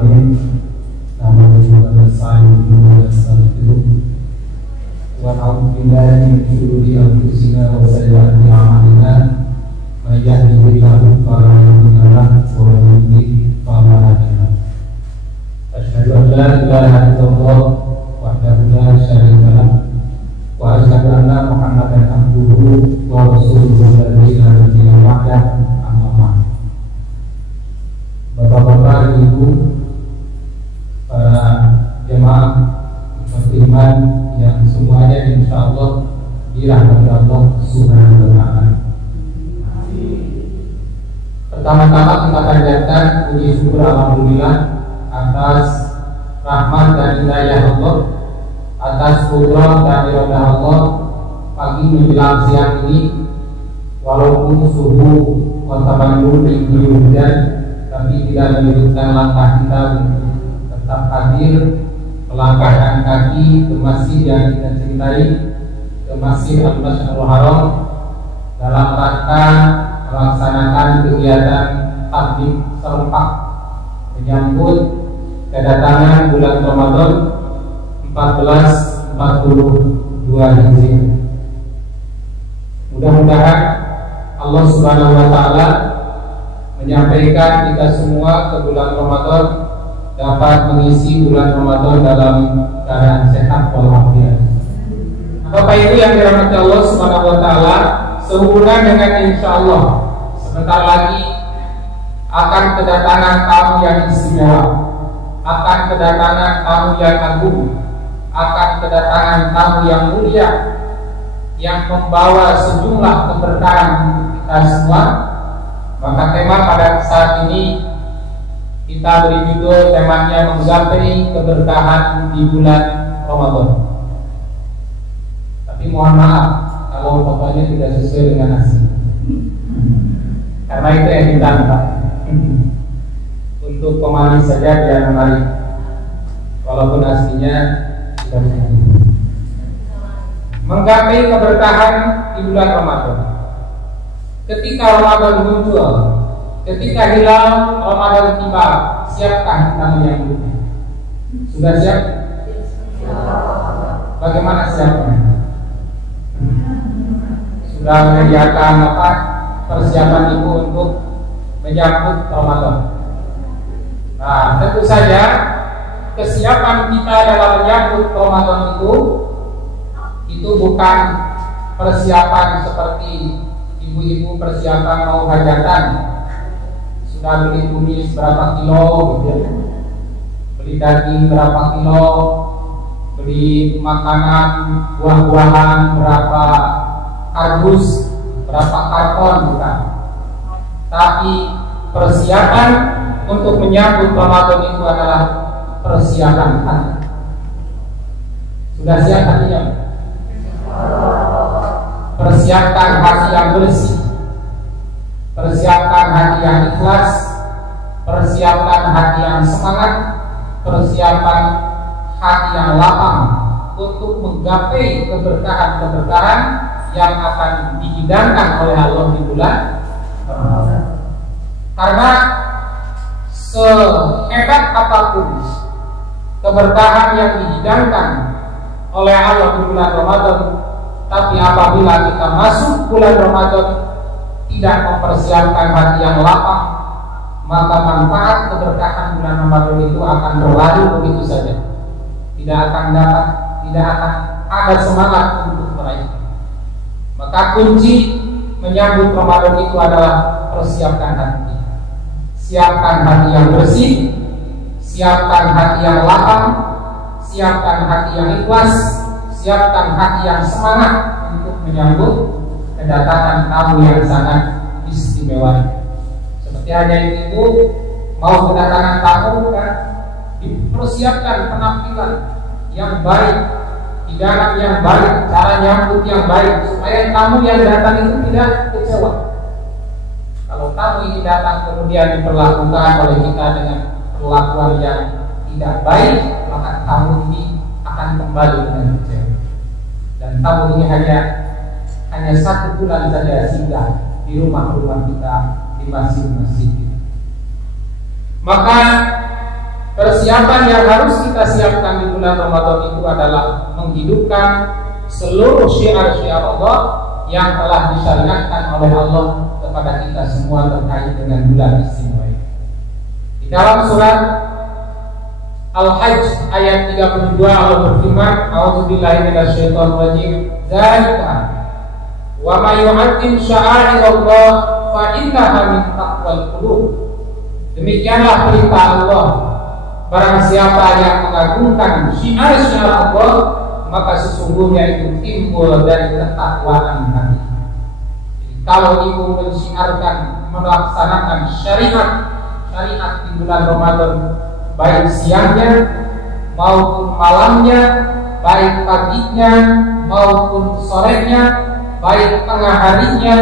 alamin. Nahmaduhu wa nasta'inuhu wa nastaghfiruh. Wa na'udzu billahi min shururi anfusina wa sayyi'ati a'malina. May yahdihillahu fala mudilla lahu wa man yudlil fala hadiya lahu. Asyhadu an la ilaha illallah wahdahu la syarika lahu wa asyhadu anna Muhammadan abduhu wa rasuluhu alladzi la nabiyya ba'dahu. Amma ba'd. Bapak-bapak, ibu, para jemaah iman yang semuanya insyaallah dirahmati Allah Subhanahu wa taala. Pertama-tama kita panjatkan puji syukur alhamdulillah atas rahmat dan hidayah Allah, atas qudrat dan iradah Allah. Pagi menjelang siang ini, walaupun suhu kota Bandung tinggi hujan, tapi tidak menyurutkan langkah kita untuk tetap hadir melangkahkan kaki ke masjid yang kita cintai, ke Masjid Al-Masjidil Haram, dalam rangka melaksanakan kegiatan takbir serempak menyambut kedatangan bulan Ramadan 1442 Hijriah. Mudah-mudahan Allah Subhanahu wa taala menyampaikan kita semua ke bulan Ramadan dapat mengisi bulan Ramadan dalam keadaan sehat walafiat. Bapak Ibu yang dirahmati Allah Subhanahu wa taala, sehubungan dengan insyaallah sebentar lagi akan kedatangan tamu yang istimewa, akan kedatangan tamu yang agung, akan kedatangan tamu yang mulia yang membawa sejumlah keberkahan untuk kita semua. Maka tema pada saat ini kita beri judul temanya menggapai keberkahan di bulan Ramadan. Tapi mohon maaf kalau fotonya tidak sesuai dengan asli, karena itu yang ditambah untuk pemanis saja biar menarik, walaupun aslinya tidak begitu. Menggapai keberkahan di bulan Ramadan. Ketika Ramadan muncul, ketika hilal Ramadan tiba, siapkah kita menyambutnya? Sudah siap? Bagaimana siapnya? Sudah menyediakan apa persiapan ibu untuk menyambut Ramadan? Nah, tentu saja kesiapan kita dalam menyambut Ramadan itu bukan persiapan seperti ibu-ibu persiapan mau hajatan, sudah beli tumis berapa kilo gitu ya, beli daging berapa kilo, beli makanan buah-buahan berapa kardus, berapa karton, bukan. Tapi persiapan untuk menyambut Ramadan itu adalah persiapan hati. Sudah siap hatinya? Persiapkan hati yang bersih, persiapkan hati yang ikhlas, persiapkan hati yang semangat, persiapkan hati yang lapang untuk menggapai keberkahan-keberkahan yang akan dihidangkan oleh Allah di bulan Ramadan. Karena sehebat apapun keberkahan yang dihidangkan oleh Allah di bulan Ramadan, tapi apabila kita masuk bulan Ramadan tidak mempersiapkan hati yang lapang, maka manfaat keberkahan bulan Ramadan itu akan berlalu begitu saja. Tidak akan ada semangat untuk meraih. Maka kunci menyambut Ramadan itu adalah persiapkan hati. Siapkan hati yang bersih, siapkan hati yang lapang, siapkan hati yang ikhlas, siapkan hati yang semangat untuk menyambut kedatangan tamu yang sangat istimewa. Seperti hanya itu, mau kedatangan tamu kan dipersiapkan penampilan yang baik, hidangan yang baik, cara nyambut yang baik, supaya tamu yang datang itu tidak kecewa. Kalau tamu ini datang kemudian diperlakukan oleh kita dengan perlakuan yang tidak baik, maka tamu ini akan kembali dengan kecewa. Dan tamu ini hanya 1 bulan saja singgah di rumah-rumah kita, di masjid-masjid kita. Maka persiapan yang harus kita siapkan di bulan Ramadan itu adalah menghidupkan seluruh syiar-syiar Allah yang telah disyariatkan oleh Allah kepada kita semua terkait dengan bulan istimewa. Di dalam surat Al-Hajj ayat 32 Allah berfirman, "A'udzubillahi minasyaitonir rajim. Dzalika wa may yu'azzim sya'airallah fa innaha min taqwal qulub." Demikianlah perintah Allah. Barang siapa yang mengagungkan syiar-syiar Allah, maka sesungguhnya itu timbul dari ketakwaan hati. Jadi, kalau ibu mensyiarkan, melaksanakan syariat di bulan Ramadan, baik siangnya maupun malamnya, baik paginya maupun sorenya, baik tengah harinya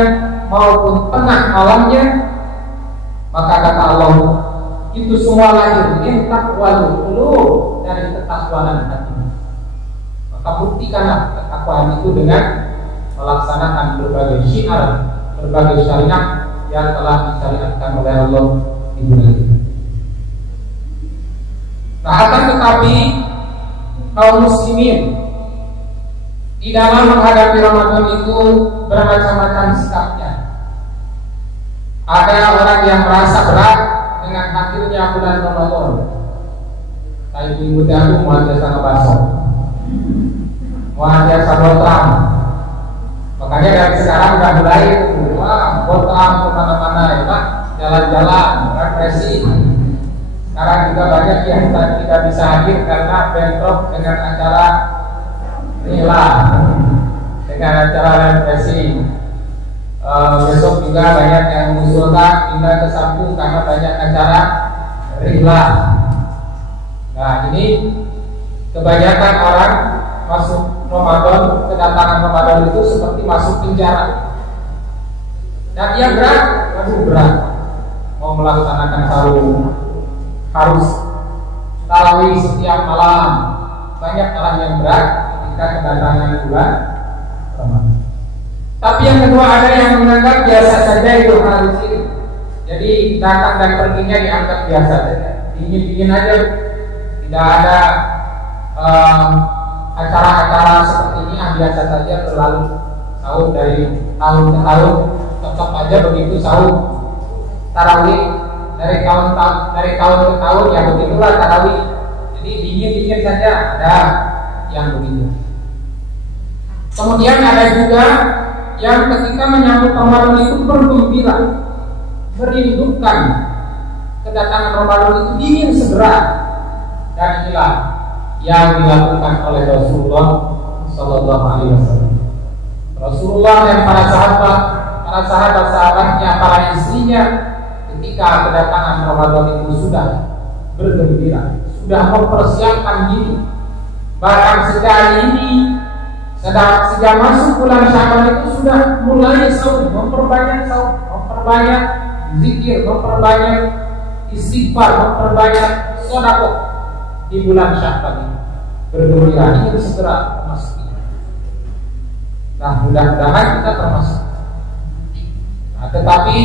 maupun tengah malamnya, maka kata Allah, itu semua lahir min taqwal qulub, dari ketakwaan hati. Maka buktikanlah ketakwaan itu dengan melaksanakan berbagai syiar, berbagai syariat yang telah disyariatkan oleh Allah di bulan ini. Nah, akan tetapi kaum muslimin di dalam menghadapi Ramadan itu bermacam-macam sikapnya. Ada orang yang merasa berat dengan hadirnya bulan Ramadan. Kayak ibu aku mau aja sama baso, mau aja sama botam. Makanya dari sekarang udah mulai botam kemana-mana ya Pak, jalan-jalan, represi. Sekarang juga banyak yang tidak bisa hadir karena bentrok dengan acara rela, dengan acara represi. Besok juga banyak yang mengusulkan pindah ke Sabtu karena banyak acara rela. Nah, ini kebanyakan orang masuk Ramadan, kedatangan Ramadan itu seperti masuk penjara. Dan dia berat, mau melaksanakan sahur, harus tarawih setiap malam. Banyak orang yang berat ketika kedatangan bulan Ramadan. Tapi yang kedua, ada yang menganggap biasa saja itu harus ini. Jadi datang dan perginya dianggap biasa saja, dingin-dingin aja. Tidak ada acara-acara seperti ini, biasa saja berlalu. Sahur dari tahun ke tahun, tetap aja begitu sahur. Tarawih dari tahun ke tahun, ya begitulah tarawih. Jadi dingin-dingin saja, ada yang begitu. Kemudian ada juga yang ketika menyambut Ramadan itu bergembira, merindukan kedatangan Ramadan itu ingin segera. Dan inilah yang dilakukan oleh Rasulullah Sallallahu Alaihi Wasallam. Rasulullah dan para sahabat-sahabatnya, para istrinya, ketika kedatangan Ramadan itu sudah bergembira, sudah mempersiapkan diri. Bahkan sejak masuk bulan Syawal itu sudah mulai saum, memperbanyak zikir, memperbanyak istighfar, memperbanyak sedekah di bulan Syawal ini. Bergembira ingin segera masuk. Nah, mudah-mudahan kita termasuk. Nah, tetapi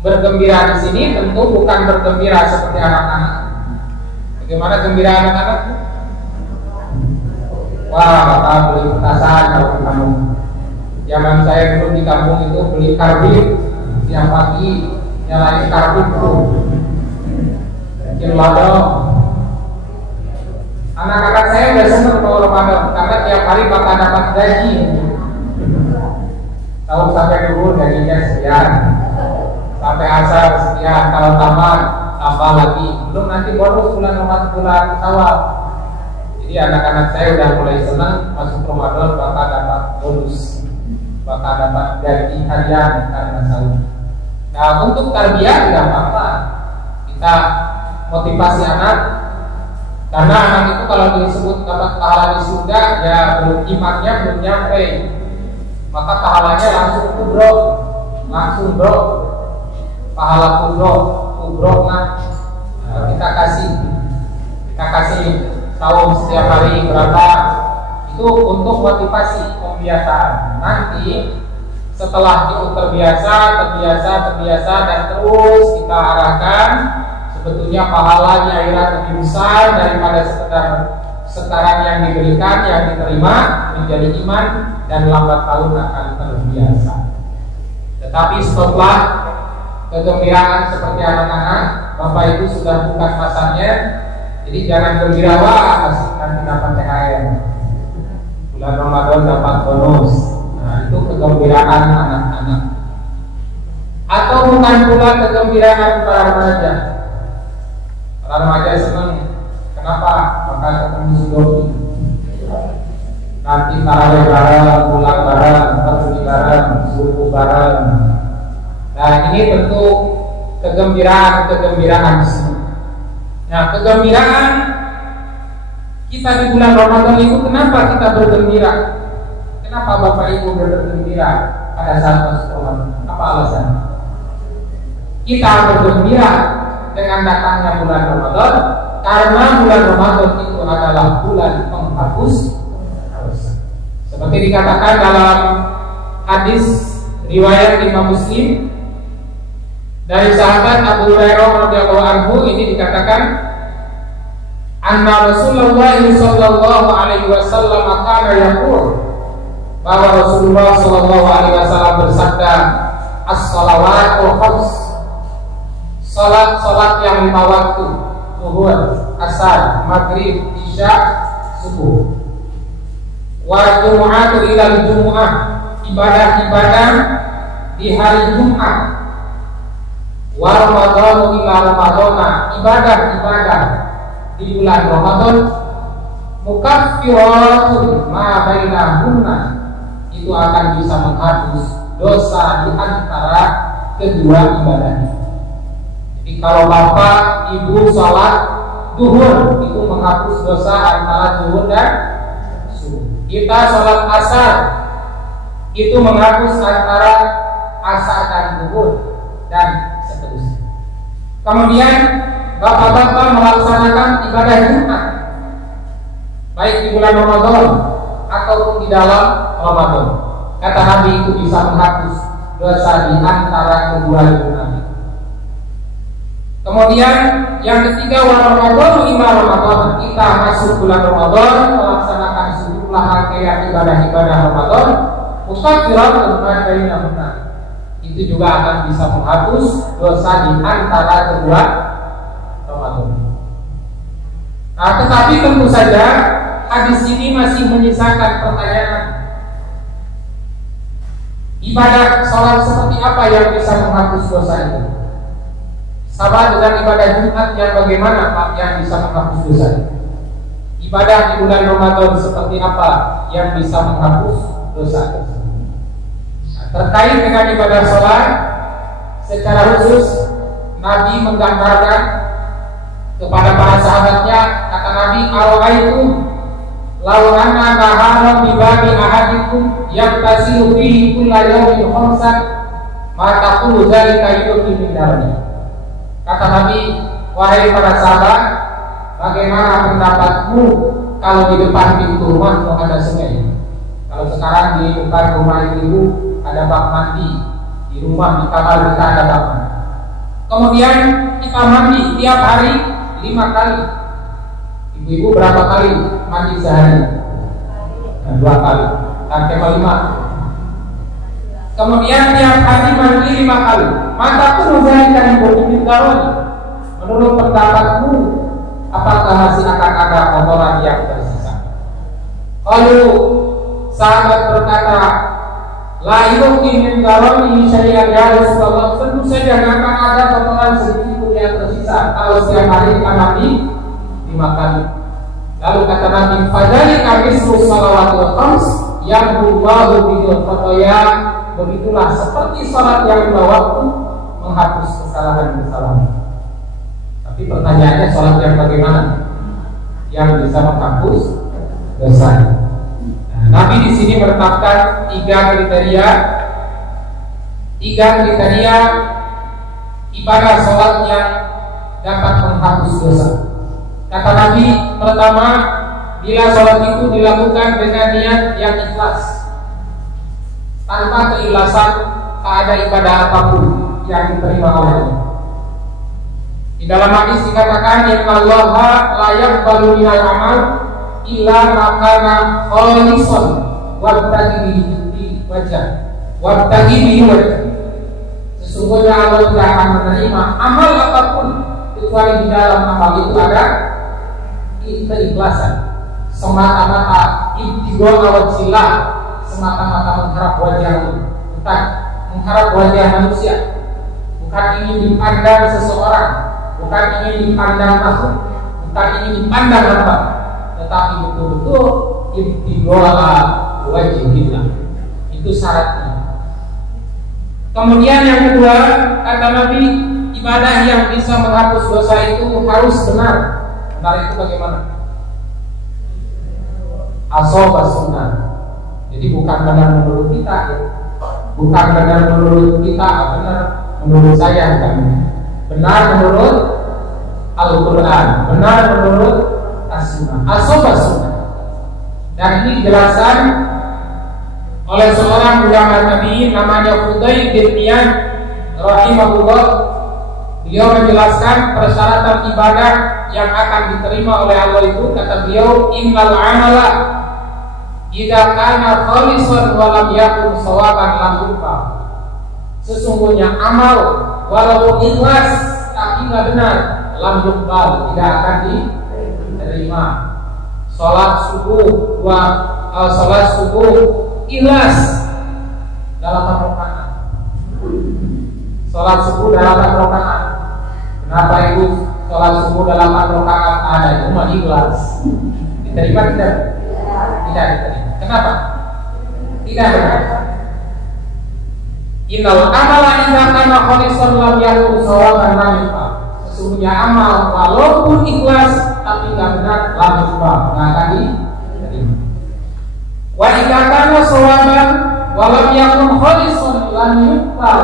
bergembira di sini tentu bukan bergembira seperti anak-anak. Bagaimana gembira anak-anak? Wah, bapak beli petasan kalau di kampung. Zaman saya dulu di kampung itu beli karbit, tiap pagi nyalain karbit tuh, bikin lodong. Anak-anak saya udah seneng kalau Ramadan karena tiap hari bakal dapat gaji. Tahu sampai dulu gajinya sekian, sampai asar sekian, kalau tambah lagi. Belum nanti bonus bulan Syawal. Jadi anak-anak saya udah mulai senang masuk Ramadan bakal dapat bonus, bakal dapat gaji harian karena sahur. Nah, untuk tarbiyah tidak apa-apa, kita motivasi anak, karena anak itu kalau disebut dapat pahala di surga, ya belum imannya belum nyampe, maka pahalanya langsung bro, pahala kubro. Nah, kita kasih tahun setiap hari berapa, itu untuk motivasi pembiasaan. Nanti setelah itu terbiasa dan terus kita arahkan sebetulnya pahalanya akhirat lebih besar daripada sekarang yang diberikan, yang diterima menjadi iman dan lambat laun akan terbiasa. Tetapi stoplah kegembiraan seperti anak-anak. Bapak Ibu sudah bukan masanya, jadi jangan gembira wah nanti dapat THR, bulan Ramadan dapat bonus. Nah, itu kegembiraan anak-anak. Atau bukan pula kegembiraan para remaja. Para remaja senang. Kenapa? Maka ketemu Sudoku. Nanti tarawih bareng, pulang bareng, pergi bareng, subuh bareng. Nah, ini tentu kegembiraan di sini. Nah, kegembiraan kita di bulan Ramadan itu kenapa kita bergembira? Kenapa Bapak Ibu bergembira pada saat masuk Ramadan? Apa alasannya? Kita bergembira dengan datangnya bulan Ramadan karena bulan Ramadan itu adalah bulan penghapus dosa. Seperti dikatakan dalam hadis riwayat Imam Muslim dari sahabat Abu Hurairah radhiyallahu anhu, ini dikatakan anna Rasulullah sallallahu alaihi wasallam kana yaqul, bahwa Rasulullah sallallahu alaihi wasallam bersabda, as-shalawatul khams, salat yang 5 waktu, zuhur, asar, maghrib, isya, subuh. Wa jumu'atu ilal jumu'ah, ibadah-ibadah di hari Jumat. Wa ramadhanu ila ramadhana, ibadah-ibadah di bulan Ramadan. Mukaffiratun ma bainahunna, itu akan bisa menghapus dosa di antara kedua ibadah. Jadi kalau bapak ibu sholat duhur, itu menghapus dosa antara duhur dan subuh. Kita sholat asar, itu menghapus antara asar dan duhur, dan seterusnya. Kemudian bapak-bapak melaksanakan ibadah Jumat, baik di bulan Ramadan ataupun di dalam Ramadan. Kata Nabi itu bisa menghapus dosa di antara kedua Jumat. Kemudian yang ketiga, wa Ramadan lima Ramadan, kita masuk bulan Ramadan melaksanakan sejumlah rangkaian ibadah-ibadah Ramadan, mukaffiratun ma bainahunna, itu juga akan bisa menghapus dosa di antara kedua Ramadan. Nah, tetapi tentu saja hadis ini masih menyisakan pertanyaan. Ibadah sholat seperti apa yang bisa menghapus dosa itu? Sama dengan ibadah Jumat yang bagaimana Pak yang bisa menghapus dosa itu? Ibadah di bulan Ramadan seperti apa yang bisa menghapus dosa itu? Terkait dengan ibadah sholat, secara khusus Nabi menggambarkan kepada para sahabatnya, kata Nabi, "Ara'aitum law anna naharan bi babi ahadikum yaqtasilu fihi kulla yawmin khamsan ma taqulu dzalika yu'ti min darni." Kata Nabi, wahai para sahabat, bagaimana pendapatmu kalau di depan pintu rumahmu ada sungai? Kalau sekarang di depan rumah ibu ada bak mandi, di rumah di kamar kita ada bak mandi. Kemudian kita mandi tiap hari 5 kali. Ibu-ibu berapa kali mandi sehari? 2 kali. Sampai 5. Kemudian tiap hari mandi 5 kali. Maka aku menjadikan ibu daroni. Menurut pendapatmu, apakah masih akan ada kotoran yang tersisa? Kalau sahabat berkata, la yuqi min daroni syai'an ya Rasulullah, tentu saja akan ada kotoran sedikit pun yang tersisa kalau setiap hari kita mandi 5 kali. Lalu kata Nabi, fadzalika mislu shalawatul khams yang Allahu bihil khotoya, begitulah seperti salat yang 5 waktu menghapus kesalahan-kesalahan. Tapi pertanyaannya, salat yang bagaimana yang bisa menghapus dosa? Nabi di sini menetapkan 3 kriteria ibadah sholat yang dapat menghapus dosa. Kata Nabi, pertama, bila sholat itu dilakukan dengan niat yang ikhlas. Tanpa keikhlasan, tak ada ibadah apapun yang diterima olehnya. Di dalam hadis dikatakan innallaha la yaqbalu minal amal illa ma kana khalisan wabtaghi bihi wajah. Sesungguhnya Allah tidak akan menerima amal apapun kecuali di dalam amal itu ada keikhlasan, semata-mata ibtigha'u wajhillah, semata-mata mengharap wajah Allah, bukan mengharap wajah manusia, bukan ingin dipandang seseorang, bukan ingin dipandang makhluk, bukan ingin dipandang apa, tetapi betul-betul ibtigha'u wajhillah. Itu syaratnya. Kemudian yang kedua, kata Nabi, ibadah yang bisa menghapus dosa itu harus benar. Benar itu bagaimana? Ashobah sunnah. Jadi bukan benar menurut kita, ya. Bukan benar menurut kita, benar menurut saya, kan? Benar menurut Al-Quran, benar menurut As-Sunnah, Ashobah sunnah. Dan ini dijelaskan oleh seorang ulama tabi'in namanya Fudail bin Iyad rahimahullah. Beliau menjelaskan persyaratan ibadah yang akan diterima oleh Allah itu, kata beliau, innal amala idza kana khalisan wa lam yakun shawaban lam yuqbal. Sesungguhnya amal walaupun ikhlas tapi tidak benar, lam yuqbal, tidak akan diterima. Salat subuh ikhlas dalam 4 rakaat. Salat subuh dalam 4 rakaat. Kenapa itu salat subuh dalam 4 rakaat ada itu mah ikhlas? Diterima tidak? Tidak diterima. Kenapa? Tidak benar. Innal amala idza kana khalisan lam yakun shawaban lam yuqbal. Sesungguhnya amal walaupun ikhlas tapi tidak benar, lam yuqbal, enggak akan diterima. Wa idza kana shawaban wa lam yakun khalisan lam yuqbal.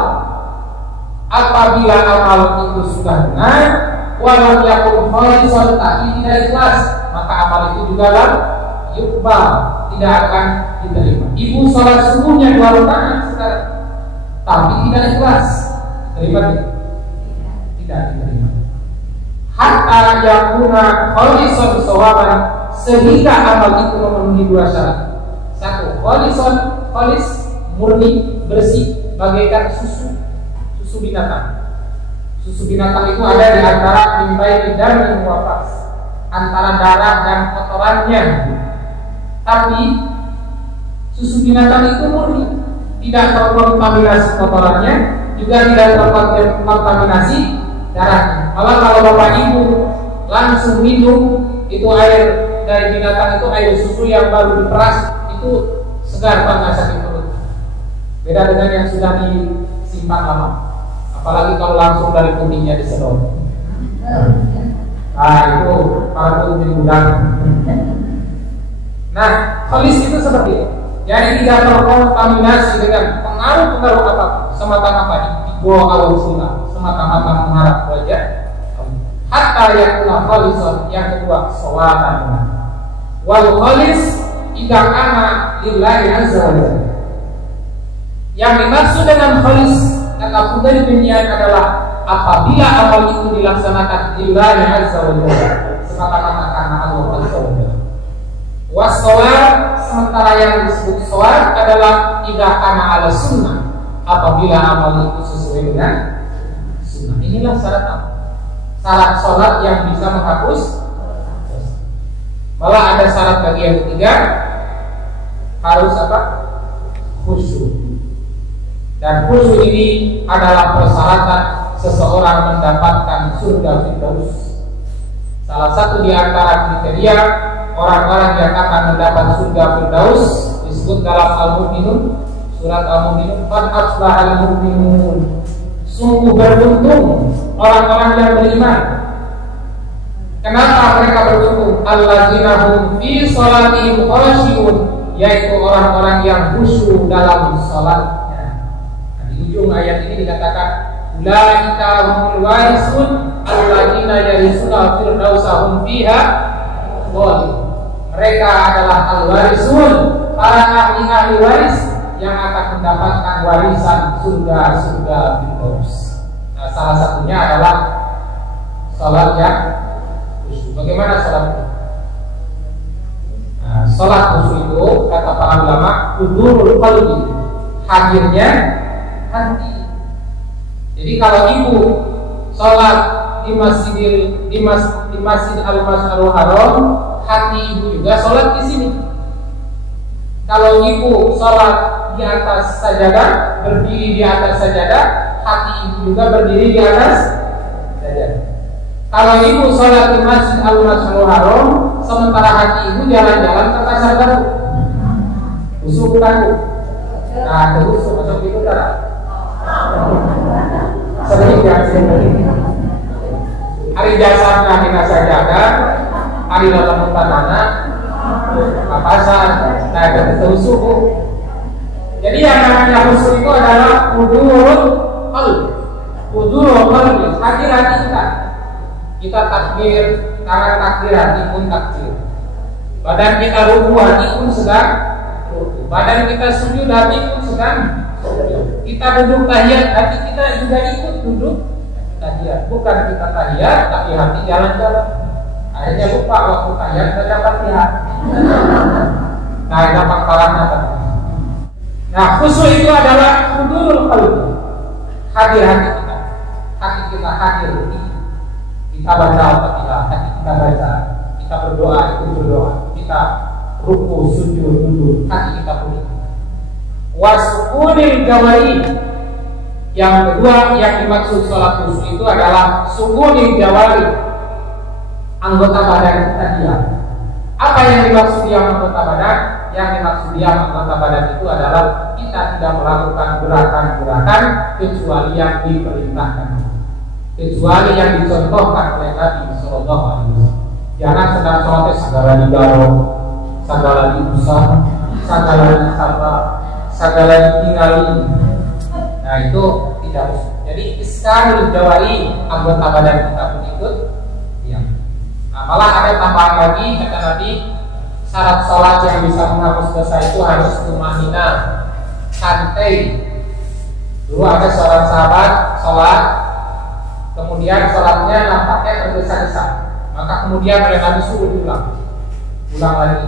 Apabila amal itu sudah benar wa lam yakun khalisan tapi tidak ikhlas, maka amal itu juga lam yuqbal, tidak akan diterima. Ibu salat subuhnya 2 rakaat sekarang tapi tidak ikhlas, terima tidak? Tidak diterima. Hatta yakuna khalisan shawaban, sehingga amal itu memenuhi 2 syarat. 1, khalis murni bersih bagaikan susu binatang. Susu binatang itu ada di antara mimbai dan muwafas, antara darah dan kotorannya. Tapi susu binatang itu murni, tidak terkontaminasi kotorannya, juga tidak terkontaminasi darahnya. Malah kalau bapak ibu langsung minum itu air dari binatang itu, air susu yang baru diperas, itu segar banget sakit perut. Beda dengan yang sudah disimpan lama. Apalagi kalau langsung dari kuningnya disedot. Nah itu para pengunjung gudang. Nah, khalis itu seperti itu. Jadi tidak terkontaminasi dengan pengaruh-pengaruh apapun, semata-mata dibawa awal sunnah, semata-mata mengharap wajah. Hatta yakuna khalisan, yang kedua shawaban. Wal khalis idza kana lillahi azza wa jalla. Yang dimaksud dengan khalis, kata Fudail bin Iyad, adalah apabila amal itu dilaksanakan lillahi azza wa jalla, semata-mata karena Allah azza wa jalla. Wasawab, sementara yang disebut sawab adalah idza kana ala sunnah, apabila amal itu sesuai dengan sunnah. Inilah syarat amal. Syarat sholat yang bisa menghapus. Malah ada syarat lagi yang ketiga, harus apa? Khusyuk. Dan khusyuk ini adalah persyaratan seseorang mendapatkan surga Firdaus. Salah satu di antara kriteria orang-orang yang akan mendapat surga Firdaus disebut dalam Al-Mu'minun, surat Al-Mu'minun, qad aflahal mu'minun. Sungguh beruntung orang-orang yang beriman. Kenapa mereka beruntung? Alladzina hum fi shalatihim khashi'un, yaitu orang-orang yang khusyuk dalam salatnya. Nah, di ujung ayat ini dikatakan ulaika humul warisun alladzina yarisuna firdausa hum fiha khalidun. Mereka adalah al-warisun, para ahli waris yang akan mendapatkan warisan surga Firdaus. Nah, salah satunya adalah salat yang khusyuk. Bagaimana salat khusyuk? Nah, salat khusyuk itu kata para ulama hudurul qalbi, hadirnya hati. Jadi kalau ibu salat di masjid Al-Mas'arul Haram, hati ibu juga salat di sini. Kalau ibu salat di atas sajadah, berdiri di atas sajadah, hati ibu juga berdiri di atas sajadah. Kalau ibu salat di masjid Al-Mas'arul Haram, sementara hati ibu jalan-jalan ke pasar baru. Usul bukan bu? Nah, ada usul masuk itu darah. Sering ya, sering. Hari jasad kita sajadah, hari dalam tanah, ke pasar. Nah, itu usul bu. Jadi yang namanya usul itu adalah hudurul qalbi. Hudurul qalbi, hadir hati kita. Kita takbir, tangan takbir, hati pun takbir. Badan kita ruku, hati pun sedang ruku. Badan kita sujud, hati pun sedang sujud. Kita duduk tahiyat, hati kita juga ikut duduk tahiyat. Bukan kita tahiyat, tapi hati jalan-jalan. Akhirnya lupa waktu tahiyat baca Fatihah. Nah, itu faktornya. Nah, khusyuk itu adalah hudurul qalbi, hadir hati kita. Hati kita hadir. Kita baca Al-Fatihah, hati kita baca. Kita berdoa, itu berdoa. Kita ruku, sujud, duduk, hati kita pulih. Wasukunil jawari. Yang kedua yang dimaksud sholat khusyuk itu adalah sukunil jawari, anggota badan kita diam. Apa yang dimaksud diam anggota badan? Yang dimaksud diam anggota badan itu adalah kita tidak melakukan gerakan-gerakan kecuali yang diperintahkan, kecuali yang dicontohkan oleh Nabi Sallallahu Alaihi Wasallam. Jangan sedang sholatnya segala digarong, segala diusah, segala disabar, segala ditinggali. Nah, itu tidak usah. Jadi iskanul jawari, anggota badan kita pun ikut diam. Nah, malah ada tambahan lagi kata Nabi, syarat sholat yang bisa menghapus dosa itu harus tumanina, santai. Dulu ada seorang sahabat sholat, kemudian sholatnya nampaknya tergesa-gesa, maka kemudian oleh Nabi suruh diulang, ulang lagi,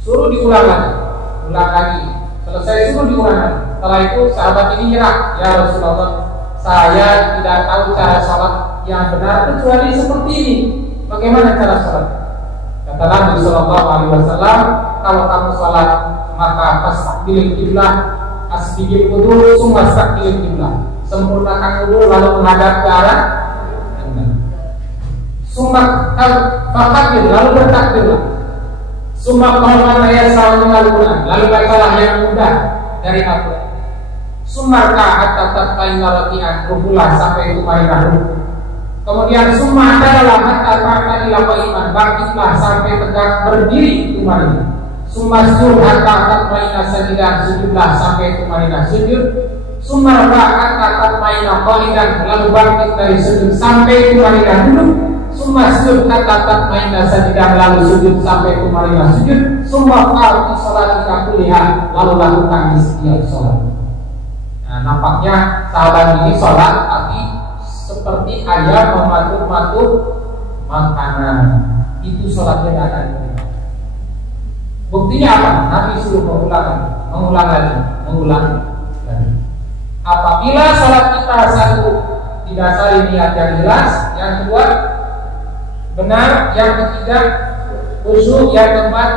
suruh diulang lagi, ulang lagi, selesai suruh diulang lagi. Setelah itu sahabat ini nyerah, ya Rasulullah, saya tidak tahu cara sholat yang benar kecuali seperti ini. Bagaimana cara sholat? Kata Nabi Sallallahu Alaihi Wasallam, kalau kamu sholat maka fastaqbil qiblah, asbiqil wudu, summa astaqbil qiblah. Sempurnakan wudu lalu menghadap ke arah kiblat. Summa faqbil, lalu bertakbirlah. Summa qala ya sa'alul Quran, lalu bacalah yang mudah dari Al-Quran. Summa hatta tatmainna raki'an, rukulah sampai itu marilah ruku. Kemudian summa adalah hatta ta'tadila qa'iman, bangkitlah sampai tegak berdiri itu marilah. Summa sujud hatta tatmainna sajidah, sujudlah sampai itu marilah sujud. Summa hatta tatmainna qa'idan, lalu bangkit dari sujud sampai itu marilah duduk. Summa sujud hatta tatmainna sajidah, lalu sujud sampai itu marilah sujud. Summa qa'ti sholatika kulliha, lalu lakukan di setiap sholat. Nah, nampaknya sahabat ini sholat tapi seperti ayam mematuk-matuk makanan. Itu sholatnya tidak akan diterima. Buktinya apa? Nabi suruh mengulang lagi. Apabila sholat kita satu didasari niat yang jelas, yang kedua benar, yang ketiga khusyuk, yang keempat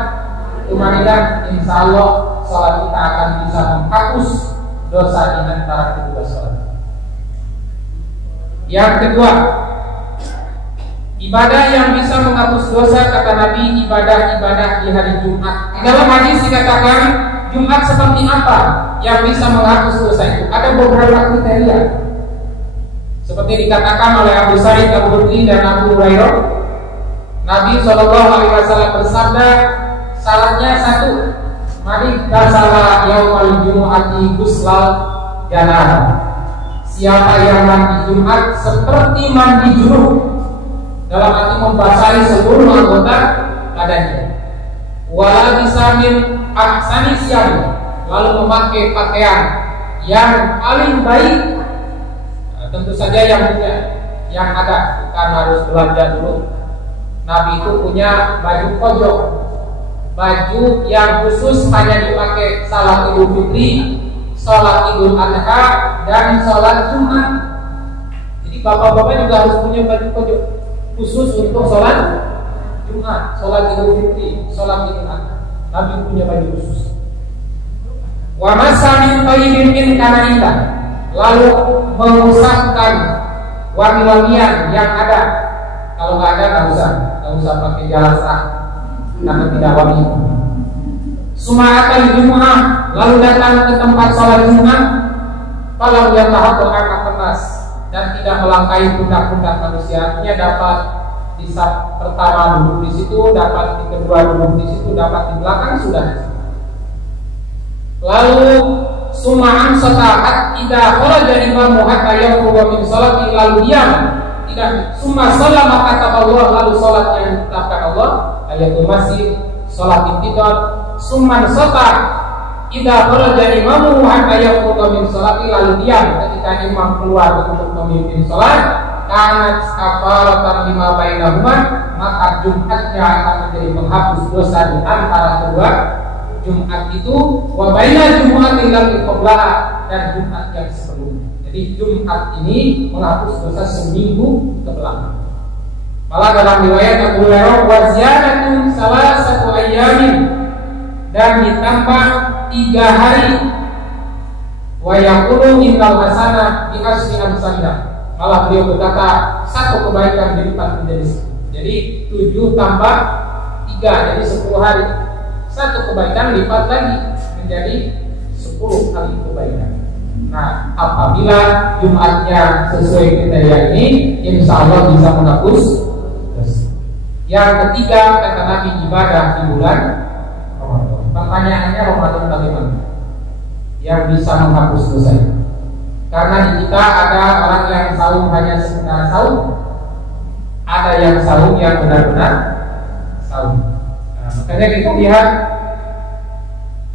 tumanina, insya Allah sholat kita akan bisa menghapus dosa di antara kedua sholat. Yang kedua, ibadah yang bisa menghapus dosa kata Nabi, ibadah-ibadah di hari Jumat. Di dalam hadis dikatakan Jumat seperti apa yang bisa menghapus dosa itu? Ada beberapa kriteria. Seperti dikatakan oleh Abu Sa'id Al-Khudri dan Abu Hurairah, Nabi SAW bersabda, syaratnya satu, mari tasala yaumal jumu'ati guslal janabah. Siapa yang mandi Jumat seperti mandi junub, dalam arti membasahi seluruh anggota badannya. Wala bisamin ahsani siyam, lalu memakai pakaian yang paling baik. Nah, tentu saja yang muda, yang ada, bukan harus belanja dulu. Nabi itu punya baju kojok, baju yang khusus hanya dipakai salat Idul Fitri, salat Idul Adha, dan salat Jumat. Jadi bapak-bapak juga harus punya baju kojok khusus untuk salat Jumat, salat Idul Fitri, salat Idul Adha. Nabi punya baju khusus. Wa masamin tayyibin min kanaita, lalu mengusapkan wangi-wangian yang ada. Kalau nggak ada nggak usah pakai jalan sah, karena tidak wangi. Suma'atan Jumu'ah, lalu datang ke tempat sholat Jumat, kalau dia tahu anak penas dan tidak melangkahi pundak-pundak manusia. Artinya dapat di saat pertama duduk di situ, dapat di kedua duduk di situ, dapat di belakang sudah. Lalu suma'an satahat idza kharaja imamu hatta yaqulu min sholati, lalu diam. Tidak, summa sholat maka kata Allah, lalu sholat yang ditetapkan Allah, ayatul masjid, sholat intidal. Summa sota idza kharaja imamu hatta yaqulu min sholati, lalu diam ketika imam keluar untuk memimpin sholat. Karena kafaratan lima bainahuma, maka Jumatnya akan menjadi penghapus dosa di antara kedua Jumat itu, wa baina Jumatin lati qablaha, dan Jumat yang sebelumnya. Jadi Jumat ini menghapus dosa seminggu ke belakang. Malah dalam riwayat Abu Hurairah, wa ziyadatun salasatu ayyamin, dan ditambah 3 hari. Wa yaqulu innal hasanah bi asri amsalha. Malah beliau berkata, 1 kebaikan dilipat menjadi 10. Jadi 7 tambah 3, jadi 10 hari. 1 kebaikan lipat lagi menjadi 10 kali kebaikan. Nah, apabila Jumatnya sesuai kriteria ini, insya Allah bisa menghapus dosa. Yang ketiga, kata Nabi, ibadah di bulan Ramadan. Pertanyaannya, Ramadan bagaimana? Yang bisa menghapus dosa. Karena di kita ada orang yang saum hanya sekedar saum, ada yang saum yang benar-benar saum. Nah, makanya kita lihat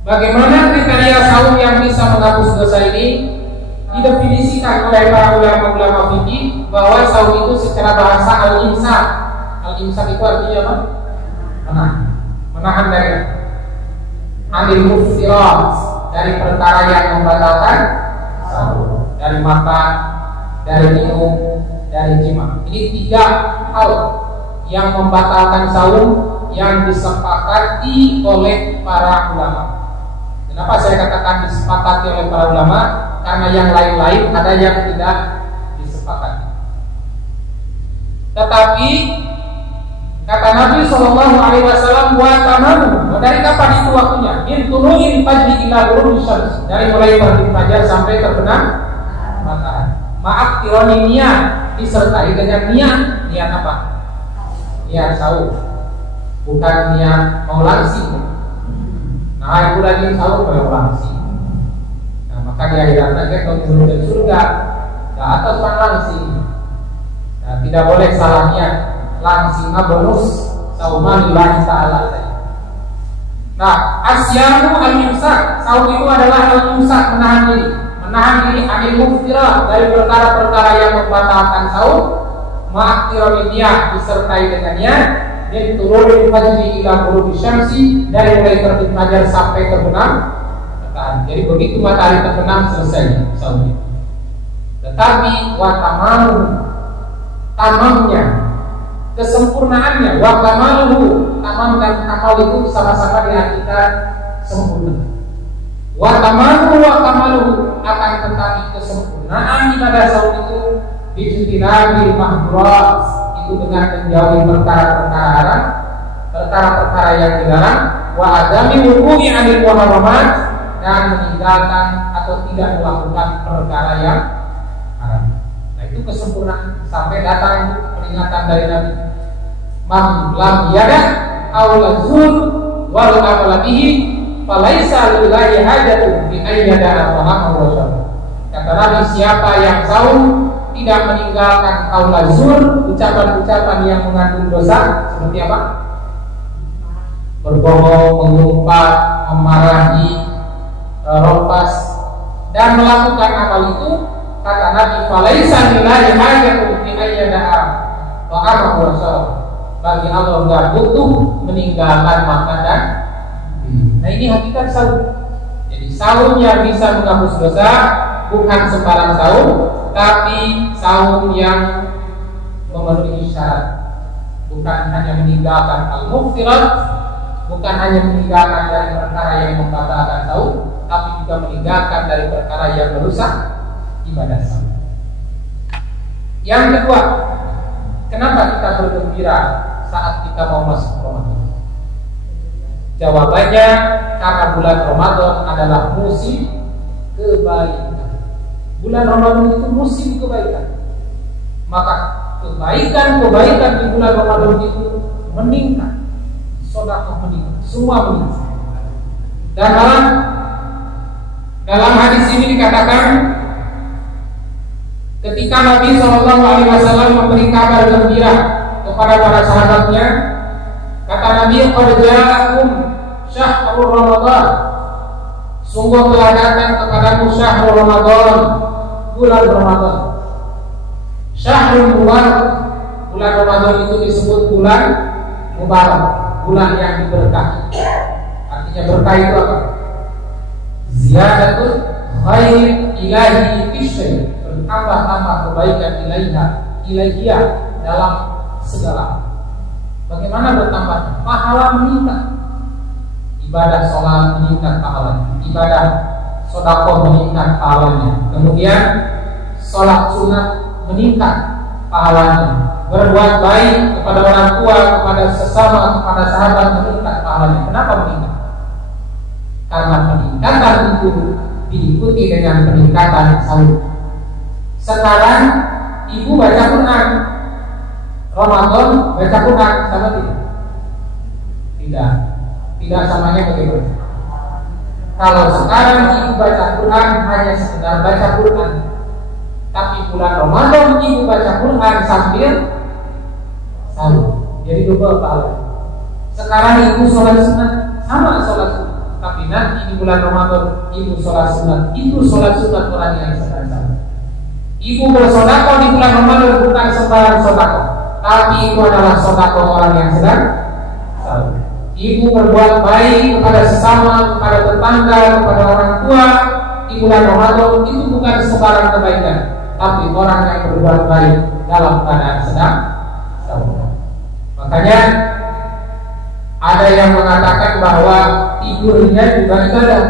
bagaimana kriteria saum yang bisa menghapus dosa ini. Didefinisikan oleh para ulama-ulama fikih bahwa saum itu secara bahasa al-imsak. Al-imsak itu artinya apa? Menahan dari anil muftirat, dari perkara yang membatalkan saum, dari makan, dari minum, dari jima. Ini 3 hal yang membatalkan saum yang disepakati oleh para ulama. Kenapa saya katakan disepakati oleh para ulama? Karena yang lain-lain ada yang tidak disepakati. Tetapi kata Nabi SAW, wa tamamu, dari kapan itu waktunya? Min tulu'il fajri ila ghurubi syams, dari mulai terbit fajar sampai terbenam matahari. Maaf tironi niat, disertai dengan niat apa? Niat saum, bukan niat mau langsing. Nah, itu lagi saum mau langsing. Nah, maka di akhirat nanti kalau menuju surga ke atas langsing. Nah, tidak boleh salah niat. Langsing bonus sauman lillahi ta'ala. Nah, asyamu al-imsak, saum itu adalah al-imsak, menahan diri anil muftirah, dari perkara-perkara yang membatalkan saum, ma'aktironi niat disertai dengannya, dan turun fajri ila ghurubi syamsi, dari mulai terbit fajar sampai terbenam matahari. Jadi begitu matahari terbenam selesai saum. Tetapi wa tamamnya, kesempurnaannya, wa kamaluhu, tamam dan kamal itu sama-sama diartikan sempurna. Wa kamaluhu, akan tetapi kesempurnaan ibadah saum itu bijtinabil mahdurat, itu dengan menjauhi perkara-perkara yang dilarang, wa adami wuqu'i 'anil muharramat, dan meninggalkan atau tidak melakukan perkara yang haram. Nah, itu kesempurnaan sampai datang peringatan dari Nabi, man lam yada aw zul wal amala bihi falaisa lillahi hajatun bi ayyada rahmah wa syarr. Kata Nabi, siapa yang saum tidak meninggalkan qaul zur, ucapan-ucapan yang mengandung dosa seperti apa? Berbohong, mengumpat, memarahi, rompas, dan melakukan amal itu, kata Nabi, "Falaisa lillahi hajatun fi ayyada'a wa amru rasul." Bagi Allah enggak butuh meninggalkan makan dan nah ini hakikat sahur. Jadi sahur yang bisa menghapus dosa bukan sembarang sahur, tapi sahur yang memenuhi syarat. Bukan hanya meninggalkan al-muftirat, bukan hanya meninggalkan dari perkara yang membatalkan sahur, tapi juga meninggalkan dari perkara yang merusak ibadah sahur. Yang kedua, kenapa kita bergembira saat kita mau masuk Ramadan? Jawabannya karena bulan Ramadan adalah musim kebaikan. Bulan Ramadan itu musim kebaikan. Maka kebaikan di bulan Ramadan itu meningkat, sedekah meningkat, semua meningkat. Dan dalam hadis ini dikatakan ketika Nabi SAW memberi kabar gembira kepada para sahabatnya, kata Nabi, "Qad ja'akum syahrul Ramadan." Sungguh telah datang kepadamu syahrul Ramadan, bulan Ramadan. Syahrul Mubarak, bulan Ramadan itu disebut bulan Mubarak, bulan yang diberkahi. Artinya berkah itu apa? Ziyadatul khair ilahi fisyai, bertambah-tambah kebaikan ilahiyah dalam segala. Bagaimana bertambah? Pahala meningkat. Ibadah sholat meningkat pahalanya, ibadah sedekah meningkat pahalanya, kemudian sholat sunat meningkat pahalanya, berbuat baik kepada orang tua, kepada sesama, kepada sahabat meningkat pahalanya. Kenapa meningkat? Karena peningkatan itu diikuti dengan peningkatan sahur. Sekarang ibu baca Quran, Ramadan baca Quran sama tidak? Tidak samanya bagaimana? Kalau sekarang ibu baca Quran hanya sekedar baca Quran, tapi bulan Ramadan ibu baca Quran sambil sahur, jadi double pahala. Sekarang ibu sholat sunat, sama sholat sunat, tapi nanti di bulan Ramadan ibu sholat sunat, itu sholat sunat orang yang sedang sahur. Ibu bersedekah di bulan Ramadan bukan sembarang sedekah, tapi itu adalah sedekah orang yang sedang sahur. Ibu berbuat baik kepada sesama, kepada tetangga, kepada orang tua di bulan Ramadan itu bukan sembarang kebaikan, tapi orang yang berbuat baik dalam keadaan sedang sahur. Makanya ada yang mengatakan bahwa tidurnya juga ibadah.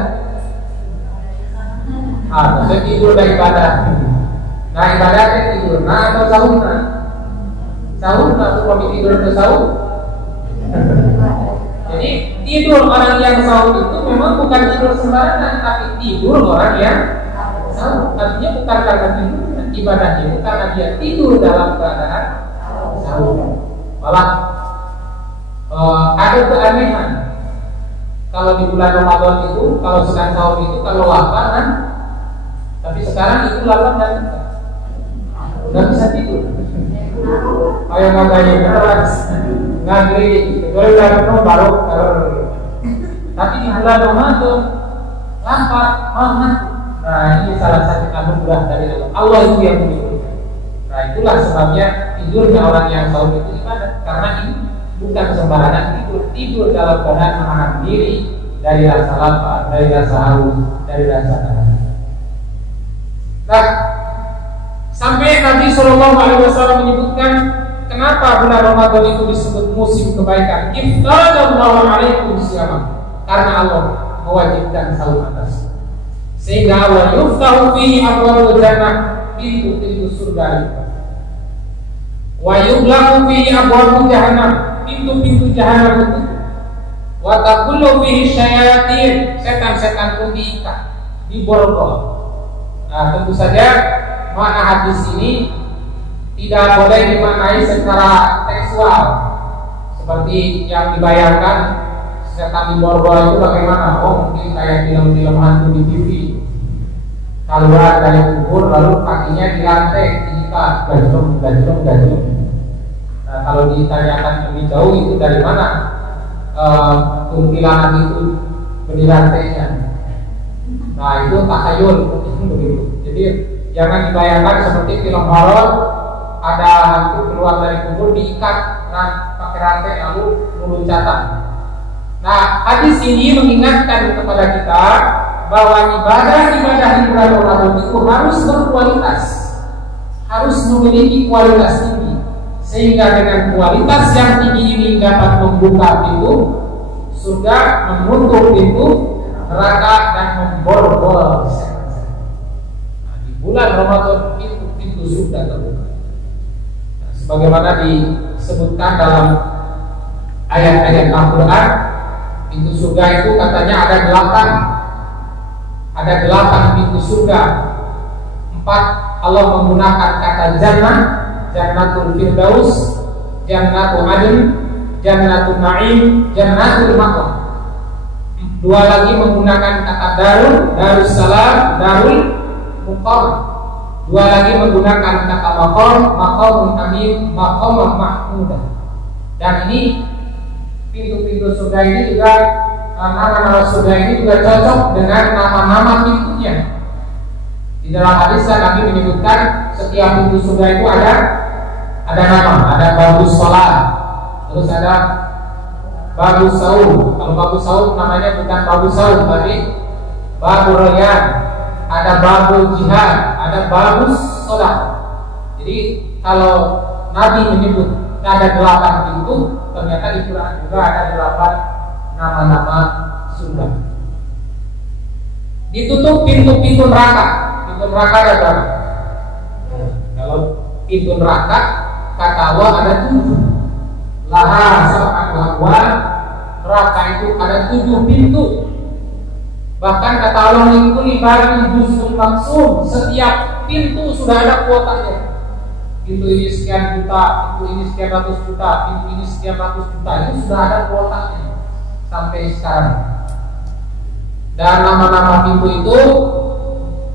Maksudnya tidur dari ibadah. Nah ibadahnya tidur, nah atau sahur, sahur atau kami tidur ke sahur. Jadi tidur orang yang sahur itu memang bukan tidur sembarangan, tapi tidur orang yang sahur. Artinya bukan karena tidur ibadahnya, itu karena dia tidur dalam keadaan sahur. Malah ada keanehan. Kalau di bulan Ramadan itu, kalau sedang sahur itu kalau lapar kan, tapi sekarang itu lapar dan nggak bisa tidur. Ayo ngapain terus ngagri, boleh udah baru. Tapi di bulan Ramadan lapar, makan. Nah ini salah satu anugerah dari Allah. Allah itu yang mengizinkan. Nah itulah sebabnya tidurnya orang yang sahur itu ibadah, karena ini bukan sembarangan tidur dalam keadaan menahan diri dari rasa lapar, dari rasa haus, dari rasa kangen. Nah, sampai Nabi SAW menyebutkan kenapa bulan Ramadan itu disebut musim kebaikan. Iftaradallahu alaikum siyama, karena Allah mewajibkan sahur atas, sehingga Allah yuftahu fihi abwabul jannah, pintu-pintu surga, wa yughlaqu fihi abwabul jahannam, pintu-pintu jahanam itu, wa taqullu fihi syayatin, setan-setan pun diikat, diborgol. Nah tentu saja makna hadis ini tidak boleh dimaknai secara tekstual seperti yang dibayangkan setan diborgol itu bagaimana? Oh mungkin kayak film-film hantu di TV, keluar dari kubur lalu kakinya dirantai, diikat, gajlong. Nah kalau ditanyakan lebih jauh itu dari mana kuntilanak itu berdirantainya? Nah itu takhayul begitu. Jadi jangan dibayangkan seperti film horor, ada hantu keluar dari kubur diikat pakai rantai lalu meluncatan. Nah, hadis ini mengingatkan kepada kita bahwa ibadah-ibadah di bulan Ramadan itu harus berkualitas, harus memiliki kualitas tinggi, sehingga dengan kualitas yang tinggi ini dapat membuka pintu surga, menutup pintu neraka dan memborgol setan. Nah, di bulan Ramadan pintu surga terbuka. Nah, sebagaimana disebutkan dalam ayat-ayat Al-Quran, pintu surga itu katanya ada 8 pintu surga. 4 Allah menggunakan kata jannah, jannatul firdaus, jannatul adn, jannatul na'im, jannatul maqam. 2 lagi menggunakan kata darussalam, darul muqam. 2 lagi menggunakan kata maqamul amin, maqamul mahmudah. Dan ini pintu-pintu surga ini juga, nama-nama surga ini juga cocok dengan nama-nama pintunya. Di dalam hadis Nabi menyebutkan setiap pintu surga itu ada nama, ada babus sholat, terus ada babus saum. Kalau babus saum namanya bukan babus saum, tapi babur rayyan. Ada babul jihad, ada babus sholat. Jadi kalau Nabi menyebut ada 8 pintu, ternyata di Quran juga ada 8 nama-nama surga. Ditutup pintu-pintu neraka. Pintu neraka ada berapa? Kalau pintu neraka kata Allah ada 7. Laha sab'atu abwab. Neraka itu ada 7 pintu. Bahkan kata Allah itu libarin juzul maksum. Setiap pintu sudah ada kuotanya. Pintu ini sekian juta, pintu ini sekian ratus juta, pintu ini sekian ratus juta. Itu sudah ada kuotanya sampai sekarang. Dan nama-nama pintu itu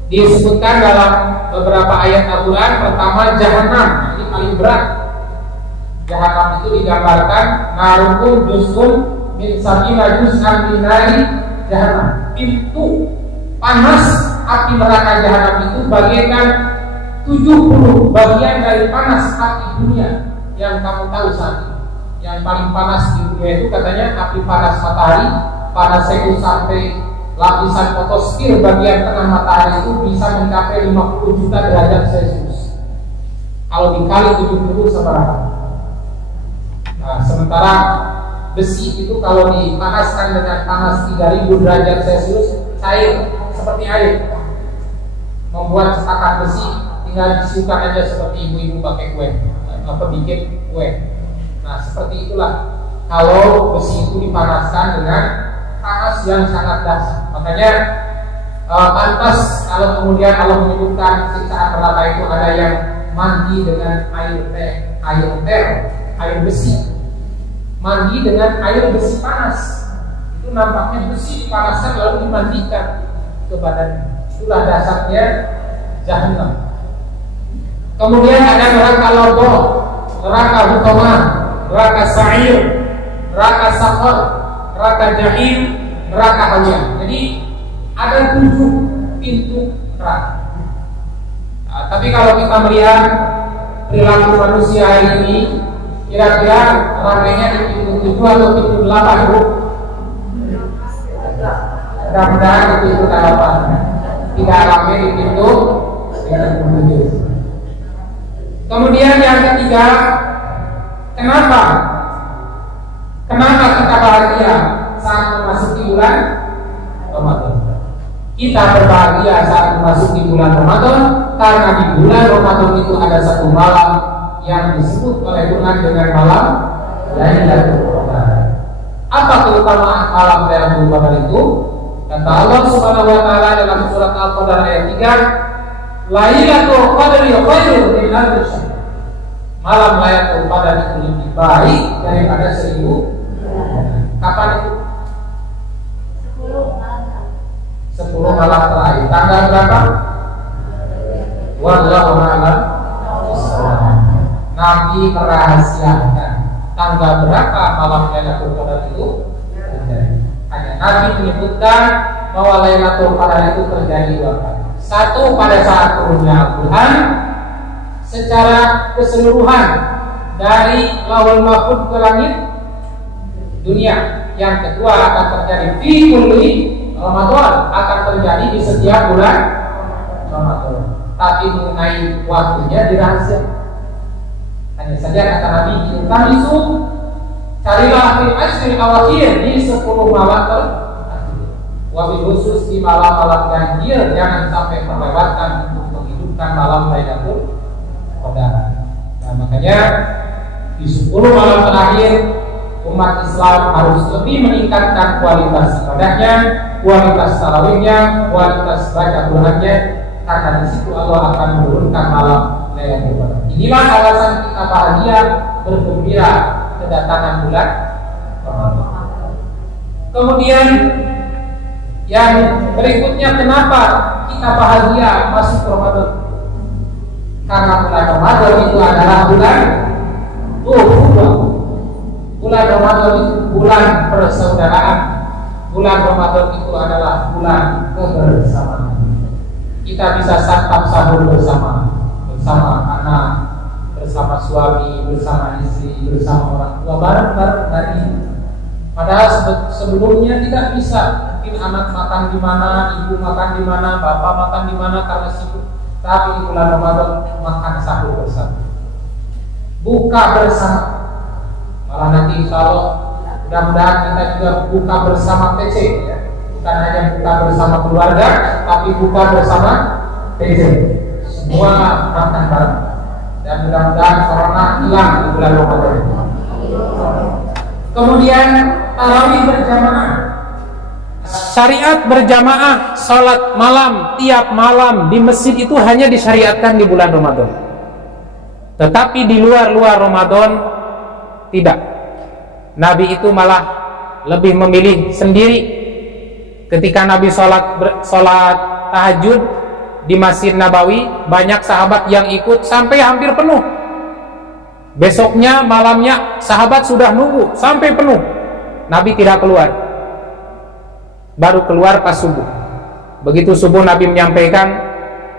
disebutkan dalam beberapa ayat Al-Quran. Pertama Jahannam, ini paling berat. Jahannam itu digambarkan narukum juzun min sabila juz'an min nari Jahannam. Pintu panas api neraka Jahannam itu bagaikan 70 bagian dari panas api dunia yang kamu tahu saat ini. Yang paling panas di dunia itu katanya api panas matahari, panasnya itu sampai lapisan fotosfer bagian tengah matahari itu bisa mencapai 50 juta derajat Celcius. Kalau dikali 70 seberapa? Nah, sementara besi itu kalau dipanaskan dengan panas 3000 derajat Celcius cair seperti air. Membuat cetakan besi tinggal disukan aja seperti ibu-ibu pakai kue, bikin kue. Nah, seperti itulah kalau besi itu dipanaskan dengan panas yang sangat dahsyat. Makanya pantas kalau kemudian Allah menyebutkan siksaan neraka itu ada yang mandi dengan air besi. Mandi dengan air besi panas. Itu nampaknya besi dipanaskan lalu dimandikan ke badan. Itulah dasarnya Jahannam. Kemudian ada neraka lodo, neraka hutomah, neraka sa'ir, neraka saqar, neraka jahim, neraka hawiyan. Jadi ada 7 pintu neraka. Nah, tapi kalau kita melihat perilaku manusia hari ini, kira-kira ramainya di pintu 7 atau pintu 8, Bu? Mudah-mudahan di pintu 8, tidak ramai di pintu 7. Kemudian yang ketiga, kenapa kita bahagia saat memasuki bulan Ramadan? Kita berbahagia saat memasuki bulan Ramadan karena di bulan Ramadan itu ada satu malam yang disebut oleh Quran dengan malam Lailatul Qadar. Apa keutamaan malam Lailatul Qadar itu? Kata Allah Subhanahu wa taala dalam surat Al-Qadar ayat 3, Lailatul Qadri khairun min alfi syahr. Malam Lailatul Qadar itu lebih baik daripada 1000. Kapan itu? 10 malam terakhir. Tanggal berapa? Wallahu a'lam. Nabi merahasiakan tanggal berapa malam Lailatul Qadar itu terjadi. Hanya Nabi menyebutkan bahwa Lailatul Qadar itu terjadi 2 kali. Satu, pada saat turunnya Al-Quran secara keseluruhan dari Lauhul Mahfuz ke langit dunia. Yang kedua akan terjadi fi kulli Ramadan, akan terjadi di setiap bulan Ramadan. Tapi mengenai waktunya dirahasiakan. Hanya saja kata Nabi, "Tamisu, carilah fil ashril awakhir, di 10 malam terakhir. Wabil khusus di malam-malam ganjil, jangan sampai terlewatkan untuk menghidupkan malam Lailatul Qadar." Nah, makanya di 10 malam terakhir umat Islam harus lebih meningkatkan kualitas ibadahnya, kualitas tarawihnya, kualitas baca Qur'annya, karena di situ Allah akan menurunkan malam Lailatul Qadar. Inilah alasan kita bahagia, bergembira kedatangan bulan Ramadan. Kemudian yang berikutnya, kenapa kita bahagia masuk Ramadan? Karena bulan Ramadan itu adalah bulan ukhuwah. Bulan Ramadan itu bulan persaudaraan. Bulan Ramadan itu adalah bulan kebersamaan. Kita bisa santap sahur bersama anak, bersama suami, bersama istri, bersama orang tua, bareng-bareng tadi. Padahal sebelumnya tidak bisa. Mungkin anak makan di mana, ibu makan di mana, bapak makan di mana karena sibuk. Tapi di bulan Ramadan makan sahur bersama, buka bersama. Malah nanti insya Allah mudah-mudahan kita juga buka bersama PC, ya. Bukan hanya buka bersama keluarga, tapi buka bersama PC. Semua makan bareng. Dan mudah-mudahan corona hilang di bulan Ramadan. Kemudian tarawih berjamaah. Syariat berjamaah salat malam tiap malam di masjid itu hanya disyariatkan di bulan Ramadan. Tetapi di luar Ramadan tidak. Nabi itu malah lebih memilih sendiri. Ketika Nabi sholat tahajud di Masjid Nabawi, banyak sahabat yang ikut sampai hampir penuh. Besoknya malamnya sahabat sudah nunggu sampai penuh. Nabi tidak keluar, baru keluar pas subuh. Begitu subuh Nabi menyampaikan,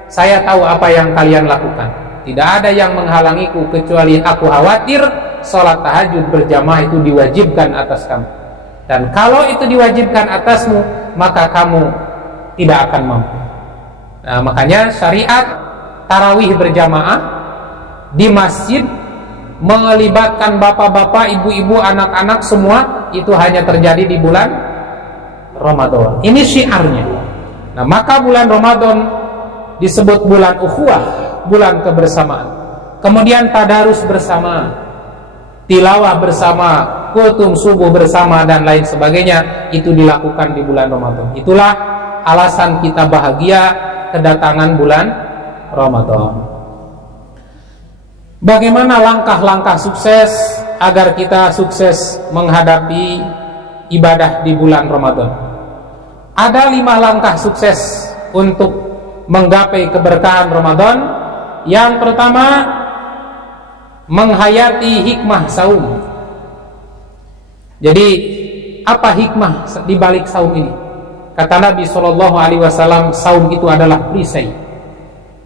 "Saya tahu apa yang kalian lakukan. Tidak ada yang menghalangiku kecuali aku khawatir sholat tahajud berjamaah itu diwajibkan atas kamu. Dan kalau itu diwajibkan atasmu, maka kamu tidak akan mampu." Nah, makanya syariat tarawih berjamaah di masjid melibatkan bapak-bapak, ibu-ibu, anak-anak semua itu hanya terjadi di bulan Ramadan. Ini syiarnya. Nah, maka bulan Ramadan disebut bulan ukhuwah, bulan kebersamaan. Kemudian tadarus bersama, tilawah bersama, kutum subuh bersama, dan lain sebagainya itu dilakukan di bulan Ramadan. Itulah alasan kita bahagia kedatangan bulan Ramadan. Bagaimana langkah-langkah sukses agar kita sukses menghadapi ibadah di bulan Ramadan? Ada 5 langkah sukses untuk menggapai keberkahan Ramadan. Yang pertama, menghayati hikmah saum. Jadi apa hikmah di balik saum ini? Kata Nabi SAW, saum itu adalah perisai.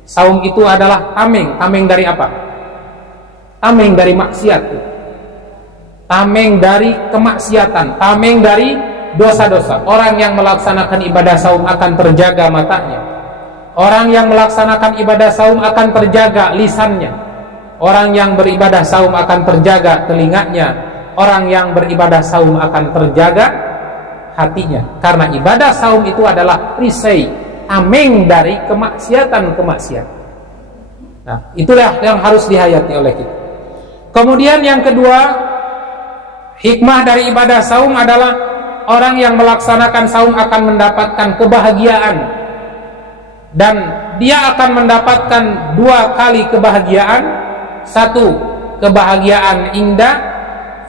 Saum itu adalah tameng. Tameng dari apa? Tameng dari maksiat, tameng dari kemaksiatan, tameng dari dosa-dosa. Orang yang melaksanakan ibadah saum akan terjaga matanya. Orang yang melaksanakan ibadah saum akan terjaga lisannya. Orang yang beribadah saum akan terjaga telinganya. Orang yang beribadah saum akan terjaga hatinya. Karena ibadah saum itu adalah perisai, tameng dari kemaksiatan-kemaksiatan. Nah, itulah yang harus dihayati oleh kita. Kemudian yang kedua, hikmah dari ibadah saum adalah orang yang melaksanakan saum akan mendapatkan kebahagiaan, dan dia akan mendapatkan 2 kali kebahagiaan. Satu, kebahagiaan indah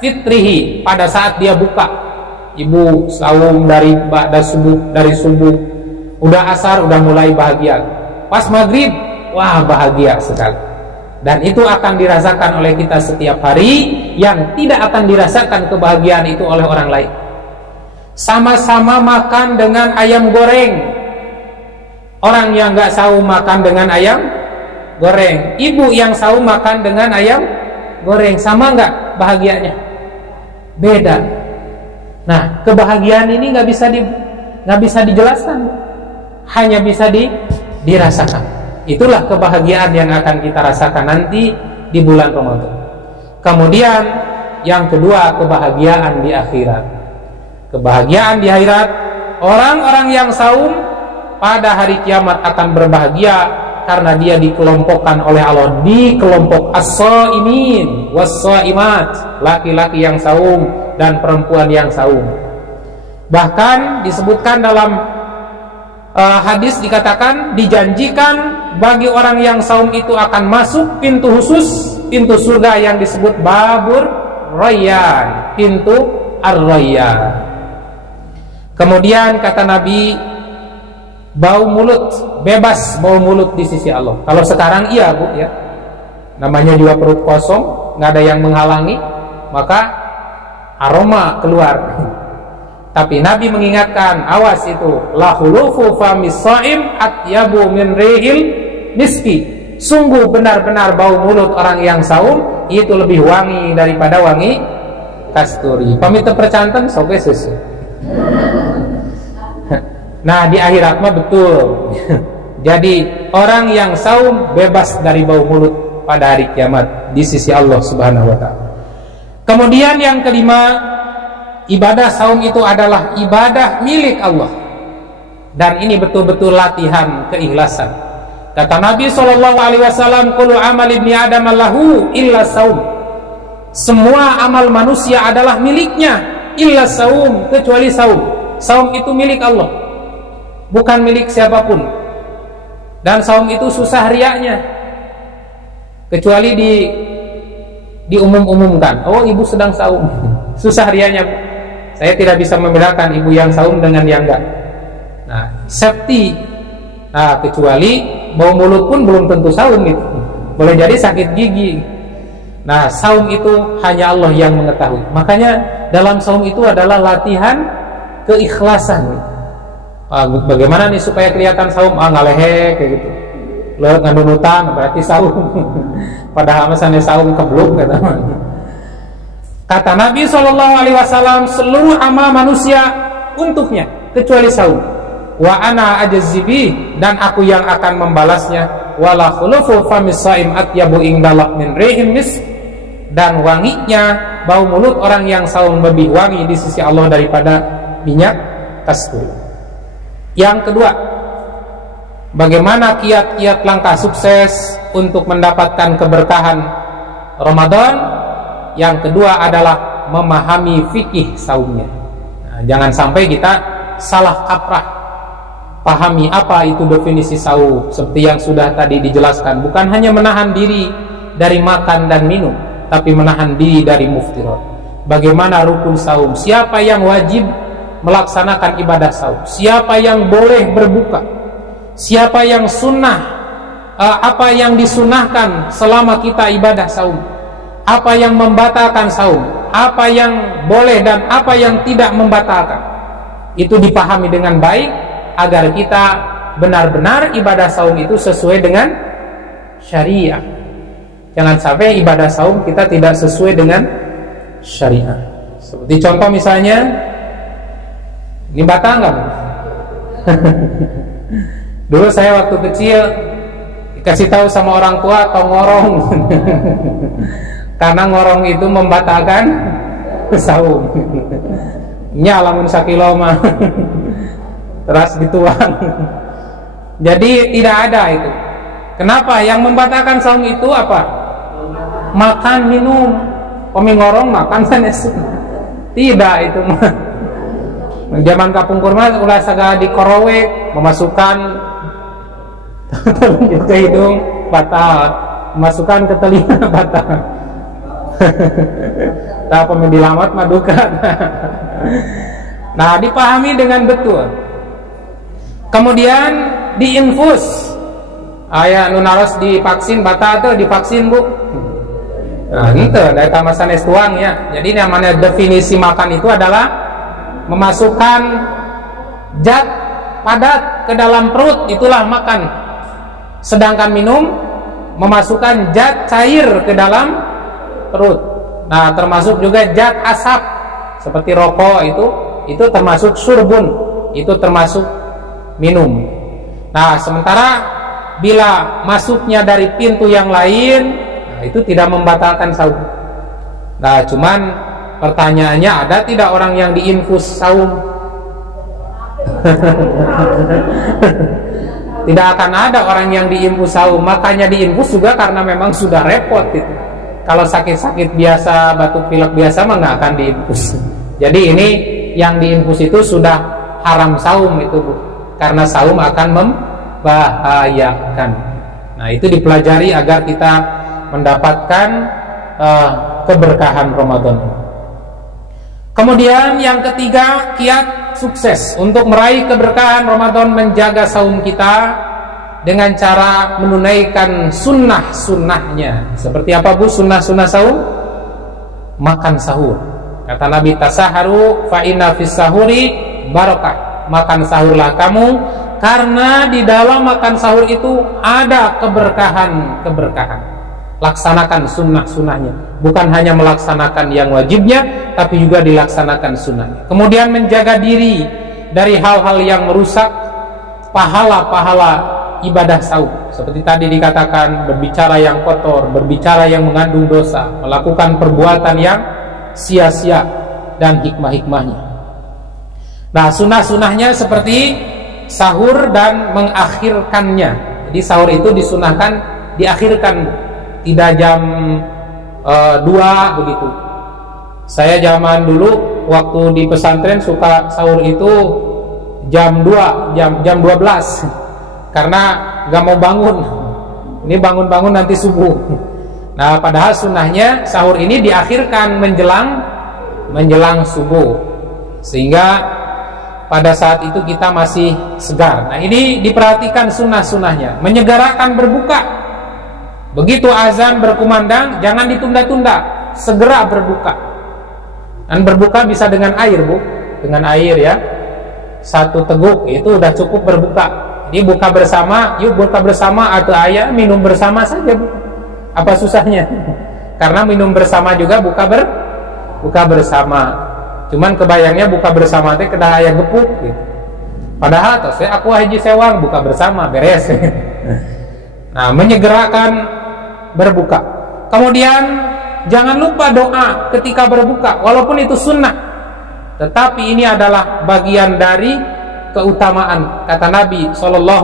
fitrihi, pada saat dia buka. Ibu saum dari subuh, udah asar udah mulai bahagia. Pas maghrib, wah bahagia sekali. Dan itu akan dirasakan oleh kita setiap hari, yang tidak akan dirasakan kebahagiaan itu oleh orang lain. Sama-sama makan dengan ayam goreng, Orang yang nggak saum makan dengan ayam goreng, ibu yang saum makan dengan ayam goreng, sama nggak bahagianya? Beda. Nah, kebahagiaan ini nggak bisa dijelaskan, hanya bisa dirasakan. Itulah kebahagiaan yang akan kita rasakan nanti di bulan Ramadan. Kemudian yang kedua, kebahagiaan di akhirat. Kebahagiaan di akhirat, orang-orang yang saum pada hari kiamat akan berbahagia karena dia dikelompokkan oleh Allah di kelompok as-shaimin was-shaimat, laki-laki yang saum dan perempuan yang saum. Bahkan disebutkan dalam hadis, dikatakan dijanjikan bagi orang yang saum itu akan masuk pintu khusus, pintu surga yang disebut babur rayyan, pintu ar-rayyan. Kemudian kata Nabi, bau mulut, bebas bau mulut di sisi Allah. Kalau sekarang iya Bu ya, namanya juga perut kosong, nggak ada yang menghalangi, maka aroma keluar. Tapi Nabi mengingatkan, awas itu, la khulufu famis shaim atyabu min rihil miski. Sungguh benar-benar bau mulut orang yang saum itu lebih wangi daripada wangi kasturi. Pamit percanten soge susu. Nah, di akhirat mah betul. Jadi orang yang saum bebas dari bau mulut pada hari kiamat di sisi Allah Subhanahu wa taala. Kemudian yang kelima, ibadah saum itu adalah ibadah milik Allah. Dan ini betul-betul latihan keikhlasan. Kata Nabi SAW, kullu amal ibni adam lahu illa saum. Semua amal manusia adalah miliknya illa saum, kecuali saum. Saum itu milik Allah, bukan milik siapapun. Dan saum itu susah riaknya, kecuali diumum-umumkan, oh ibu sedang saum. Susah riaknya. Saya tidak bisa membedakan ibu yang saum dengan yang enggak. Nah, safety. Nah, kecuali bau mulut pun belum tentu saum itu. Boleh jadi sakit gigi. Nah, saum itu hanya Allah yang mengetahui. Makanya dalam saum itu adalah latihan keikhlasan. Bagaimana nih supaya kelihatan saum? Ngalehe kayak gitu. Lo nganunutan berarti saum. Padahal misalnya saum kebluk kata. Kata Nabi SAW, seluruh amal manusia untuknya kecuali saum. Wa ana ajzibi, dan aku yang akan membalasnya. Wala khulufu famis shaim atyabu indallah min rihim misk, dan wanginya bau mulut orang yang saum lebih wangi di sisi Allah daripada minyak kasturi. Yang kedua, bagaimana kiat-kiat langkah sukses untuk mendapatkan keberkahan Ramadan? Yang kedua adalah memahami fikih saumnya. Nah, jangan sampai kita salah kaprah. Pahami apa itu definisi saum, seperti yang sudah tadi dijelaskan. Bukan hanya menahan diri dari makan dan minum, tapi menahan diri dari muftirat. Bagaimana rukun saum? Siapa yang wajib melaksanakan ibadah saum? Siapa yang boleh berbuka? Siapa yang sunnah? Apa yang disunahkan selama kita ibadah saum? Apa yang membatalkan saum? Apa yang boleh dan apa yang tidak membatalkan? Itu dipahami dengan baik agar kita benar-benar ibadah saum itu sesuai dengan syariah. Jangan sampai ibadah saum kita tidak sesuai dengan syariah. Seperti contoh misalnya, ini batal nggak? Dulu saya waktu kecil dikasih tahu sama orang tua atau ngorong. Karena ngorong itu membatalkan saum. Nyalamun sakiloma. Terus dituang. Jadi tidak ada itu. Kenapa? Yang membatalkan saum itu apa? Makan, minum. Komi ngorong makan sanes. Tidak itu mah. Zaman kapungkur mah ulah sagala dikorowek, memasukkan ke hidung batal, memasukkan ke telinga batal. Nah, pemedilamat maduka. Nah, dipahami dengan betul. Kemudian diinfus. Aya nu naros divaksin batal tuh, divaksin Bu. Nah, itu dari kamasan es tuang ya. Jadi namanya definisi makan itu adalah memasukkan zat padat ke dalam perut, itulah makan. Sedangkan minum memasukkan zat cair ke dalam perut. Nah, termasuk juga zat asap seperti rokok, itu termasuk surbun, itu termasuk minum. Nah, sementara bila masuknya dari pintu yang lain, nah, itu tidak membatalkan saum. Nah, cuman pertanyaannya, ada tidak orang yang diinfus saum? Tidak akan ada orang yang diinfus saum. Makanya diinfus juga karena memang sudah repot gitu. Kalau sakit-sakit biasa, batuk pilek biasa mah nggak akan diinfus. Jadi ini yang diinfus itu sudah haram saum itu, Bu. Karena saum akan membahayakan. Nah, itu dipelajari agar kita mendapatkan keberkahan Ramadan. Kemudian yang ketiga, kiat sukses untuk meraih keberkahan Ramadan, menjaga saum kita dengan cara menunaikan sunnah-sunnahnya. Seperti apa, Bu, sunnah-sunnah saum? Makan sahur. Kata Nabi, tasaharu fa inna fis sahuri barakah. Makan sahurlah kamu, karena di dalam makan sahur itu ada keberkahan. Laksanakan sunnah-sunnahnya, bukan hanya melaksanakan yang wajibnya, tapi juga dilaksanakan sunnahnya. Kemudian menjaga diri dari hal-hal yang merusak pahala-pahala ibadah saum. Seperti tadi dikatakan, berbicara yang kotor, berbicara yang mengandung dosa, melakukan perbuatan yang sia-sia, dan hikmah-hikmahnya. Nah, sunnah-sunnahnya seperti sahur dan mengakhirkannya. Jadi sahur itu disunahkan diakhirkan, tidak jam 2 begitu. Saya zaman dulu waktu di pesantren suka sahur itu jam 2, jam 12 karena gak mau bangun. Ini bangun-bangun nanti subuh. Nah, padahal sunnahnya sahur ini diakhirkan menjelang subuh, sehingga pada saat itu kita masih segar. Nah, ini diperhatikan sunnah-sunnahnya. Menyegerakan berbuka. Begitu azan berkumandang, jangan ditunda-tunda, segera berbuka. Dan berbuka bisa dengan air, Bu. Dengan air ya. 1 teguk itu udah cukup berbuka. Jadi buka bersama, yuk buka bersama, atau ayah minum bersama saja, Bu. Apa susahnya? Karena minum bersama juga buka bersama. Cuman kebayangnya buka bersama teh kedah aya gepuk gitu. Padahal tos aku hiji sewang buka bersama beres. Nah, menyegerakan berbuka. Kemudian jangan lupa doa ketika berbuka, walaupun itu sunnah, tetapi ini adalah bagian dari keutamaan. Kata Nabi SAW,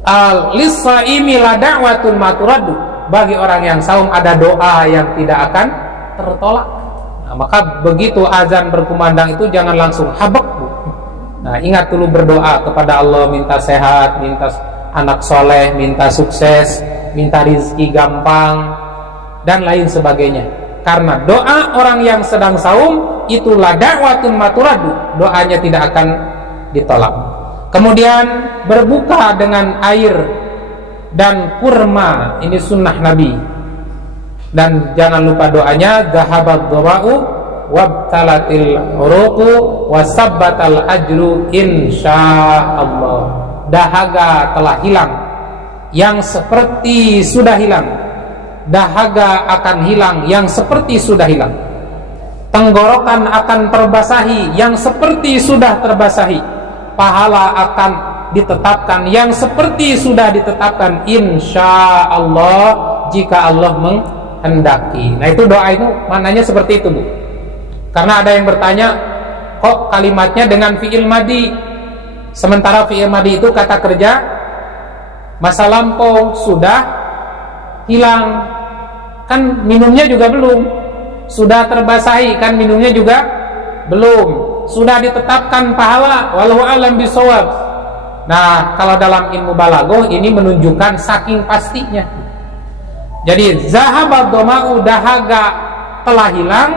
al-lisaimi la da'watun maturaddu. Bagi orang yang saum ada doa yang tidak akan tertolak. Nah, maka begitu azan berkumandang itu jangan langsung habek, Bu. Nah, ingat dulu berdoa kepada Allah, minta sehat, minta anak soleh, minta sukses, minta rizki gampang, dan lain sebagainya. Karena doa orang yang sedang saum itulah da'watun maturaddu, doanya tidak akan ditolak. Kemudian berbuka dengan air dan kurma, ini sunnah Nabi. Dan jangan lupa doanya, dhahabad dhawa'u wabtalatil uruqu wasabbatal ajru insyaallah. Dahaga telah hilang yang seperti sudah hilang, dahaga akan hilang yang seperti sudah hilang, tenggorokan akan terbasahi yang seperti sudah terbasahi, pahala akan ditetapkan yang seperti sudah ditetapkan insyaallah jika Allah menghendaki. Nah, itu doa itu maknanya seperti itu, Bu. Karena ada yang bertanya, kok kalimatnya dengan fi'il madi, sementara fi'il madi itu kata kerja masa lampau, sudah hilang, kan minumnya juga belum. Sudah terbasahi, kan minumnya juga belum. Sudah ditetapkan pahala, wallahu a'lam bishawab. Nah, kalau dalam ilmu balaghah ini menunjukkan saking pastinya. Jadi zahabad dhama'u, dahaga telah hilang,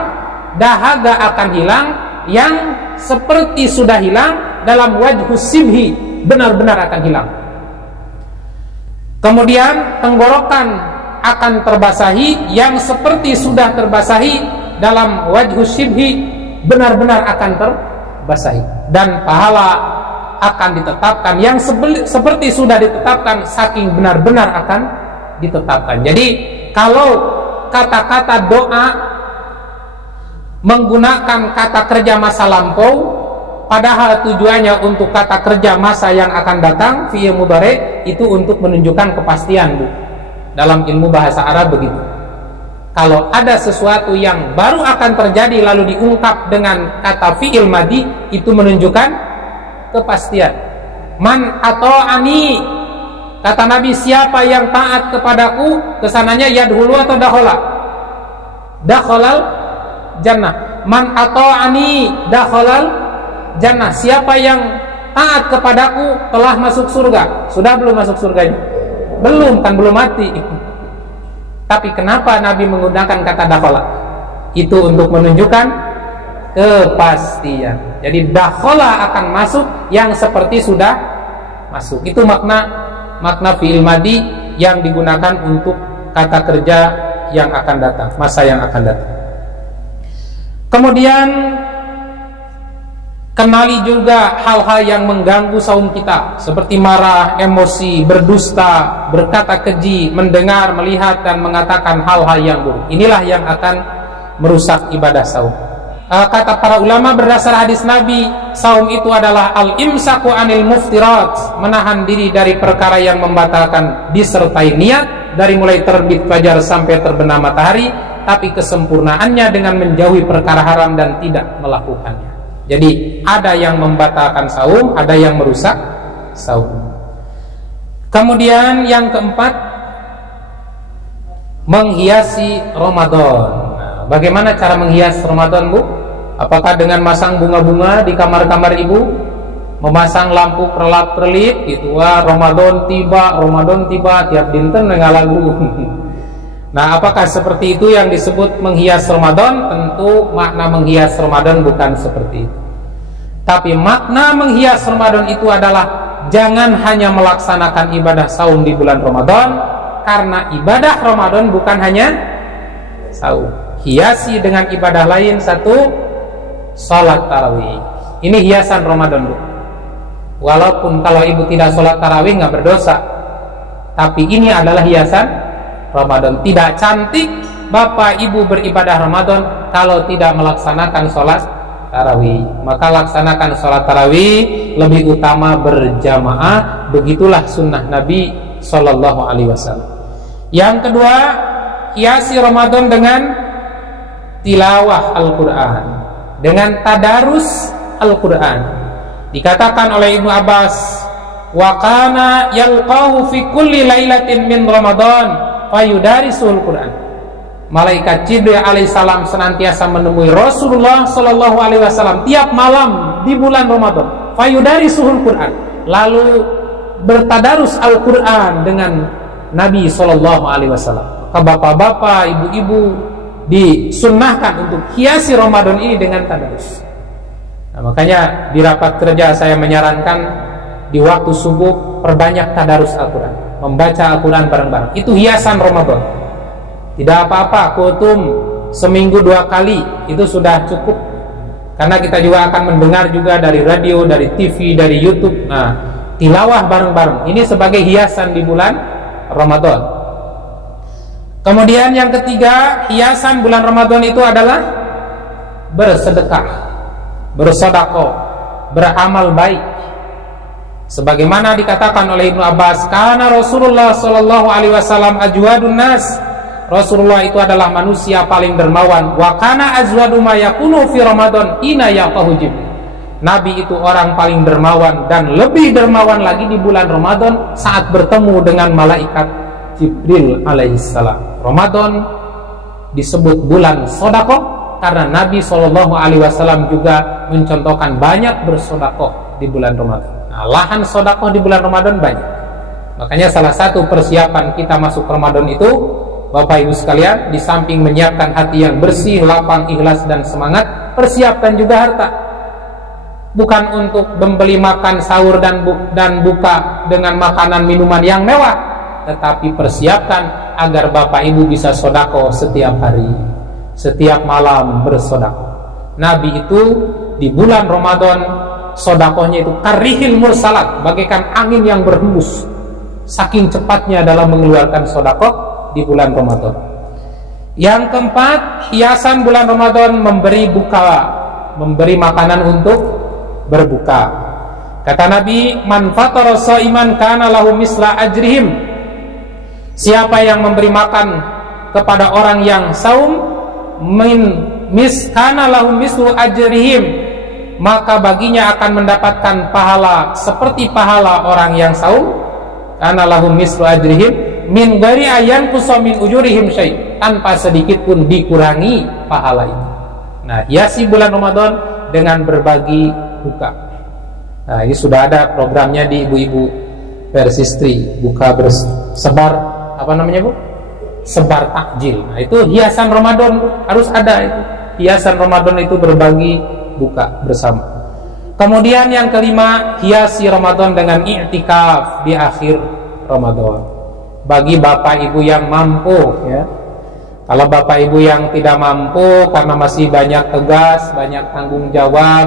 dahaga akan hilang yang seperti sudah hilang dalam wajhus sibhi, benar-benar akan hilang. Kemudian tenggorokan akan terbasahi yang seperti sudah terbasahi dalam wajhus sibhi, benar-benar akan terbasahi. dan pahala akan ditetapkan yang seperti sudah ditetapkan, saking benar-benar akan ditetapkan. Jadi kalau kata-kata doa menggunakan kata kerja masa lampau padahal tujuannya untuk kata kerja masa yang akan datang, fi'il mudhari, itu untuk menunjukkan kepastian, Bu. Dalam ilmu bahasa Arab begitu. Kalau ada sesuatu yang baru akan terjadi lalu diungkap dengan kata fi'il madi, itu menunjukkan kepastian. Man ata'ani, kata Nabi, siapa yang taat kepadaku, kesananya yadhulu atau dakhala? Dakhalal jannah. Man ata'ani dakhalal jannah, siapa yang taat kepadaku telah masuk surga. Sudah belum masuk surganya? Belum, kan belum mati. Tapi kenapa Nabi menggunakan kata dakhala? Itu untuk menunjukkan kepastian. Jadi dakhala akan masuk yang seperti sudah masuk. Itu makna fi'il madi yang digunakan untuk kata kerja yang akan datang, masa yang akan datang. Kemudian kenali juga hal-hal yang mengganggu saum kita, seperti marah, emosi, berdusta, berkata keji, mendengar, melihat, dan mengatakan hal-hal yang buruk. Inilah yang akan merusak ibadah saum. Kata para ulama berdasar hadis Nabi, saum itu adalah al-imsaku anil muftirat, menahan diri dari perkara yang membatalkan disertai niat, dari mulai terbit fajar sampai terbenam matahari, tapi kesempurnaannya dengan menjauhi perkara haram dan tidak melakukannya. Jadi ada yang membatalkan saum, ada yang merusak saum. Kemudian yang keempat, menghiasi Ramadan. Nah, bagaimana cara menghias Ramadan, Bu? Apakah dengan masang bunga-bunga di kamar-kamar ibu, memasang lampu kerlap-kerlip gitu, wah Ramadan tiba tiap dinten dengan lagu. Nah, apakah seperti itu yang disebut menghias Ramadan? Tentu makna menghias Ramadan bukan seperti itu. Tapi makna menghias Ramadan itu adalah jangan hanya melaksanakan ibadah saum di bulan Ramadan, karena ibadah Ramadan bukan hanya saum. Hiasi dengan ibadah lain. Satu, salat tarawih. Ini hiasan Ramadan, Bu. Walaupun kalau ibu tidak salat tarawih nggak berdosa, tapi ini adalah hiasan Ramadan. Tidak cantik bapak ibu beribadah Ramadan kalau tidak melaksanakan sholat tarawih. Maka laksanakan sholat tarawih, lebih utama berjamaah. Begitulah sunnah Nabi Sallallahu Alaihi Wasallam. Yang kedua, hiasi Ramadan dengan tilawah Al-Quran, dengan tadarus Al-Quran. Dikatakan oleh Ibnu Abbas, wa kana yalqahu fi kulli lailatin min Ramadan fayudarisul Quran. Malaikat Jibril alaihissalam senantiasa menemui Rasulullah sallallahu alaihi wasallam tiap malam di bulan Ramadan. Fayudarisul Quran, lalu bertadarus Al-Quran dengan Nabi sallallahu alaihi wasallam. Bapak-bapak, ibu-ibu disunnahkan untuk hiasi Ramadan ini dengan tadarus. Nah, makanya di rapat kerja saya menyarankan di waktu subuh perbanyak tadarus Al-Quran, membaca Al-Quran bareng-bareng. Itu hiasan Ramadan. Tidak apa-apa kutum seminggu 2 kali, itu sudah cukup. Karena kita juga akan mendengar juga dari radio, dari TV, dari YouTube. Nah, tilawah bareng-bareng ini sebagai hiasan di bulan Ramadan. Kemudian yang ketiga, hiasan bulan Ramadan itu adalah bersedekah, bersedekah, beramal baik. Sebagaimana dikatakan oleh Ibnu Abbas, karena Rasulullah sallallahu alaihi wasallam ajwadun nas. Rasulullah itu adalah manusia paling dermawan. Wa kana azwadu ma yakunu fi Ramadan ina yaqahu Jibril. Nabi itu orang paling dermawan, dan lebih dermawan lagi di bulan Ramadan saat bertemu dengan malaikat Jibril alaihissalam. Ramadan disebut bulan sedekah karena Nabi sallallahu alaihi wasallam juga mencontohkan banyak bersedekah di bulan Ramadan. Nah, lahan sedekah di bulan Ramadan banyak. Makanya salah satu persiapan kita masuk Ramadan itu, Bapak Ibu sekalian, di samping menyiapkan hati yang bersih, lapang, ikhlas dan semangat, persiapkan juga harta. Bukan untuk membeli makan sahur dan buka dengan makanan minuman yang mewah, tetapi persiapkan agar Bapak Ibu bisa sedekah setiap hari, setiap malam bersedekah. Nabi itu di bulan Ramadan sodakohnya itu karihil mursalat, bagaikan angin yang berhembus, saking cepatnya dalam mengeluarkan sodakoh di bulan Ramadan. Yang keempat, hiasan bulan Ramadan memberi makanan untuk berbuka. Kata Nabi, man fatara shaiman kana lahu misla ajrihim. Siapa yang memberi makan kepada orang yang saum, kana lahu mislu ajrihim, maka baginya akan mendapatkan pahala seperti pahala orang yang saum. Kana lahu mislu ajrihim min ghairi ayan kusamin ujurihim syai', tanpa sedikit pun dikurangi pahala itu. Nah, hiasi bulan Ramadan dengan berbagi buka. Nah, ini sudah ada programnya di ibu-ibu Persistri, buka bersebar, apa namanya Bu? Sebar takjil. Nah, itu hiasan Ramadan, harus ada itu. Hiasan Ramadan itu berbagi buka bersama. Kemudian yang kelima, hiasi Ramadan dengan i'tikaf di akhir Ramadan. Bagi bapak ibu yang mampu, ya. Kalau bapak ibu yang tidak mampu karena masih banyak tugas, banyak tanggung jawab,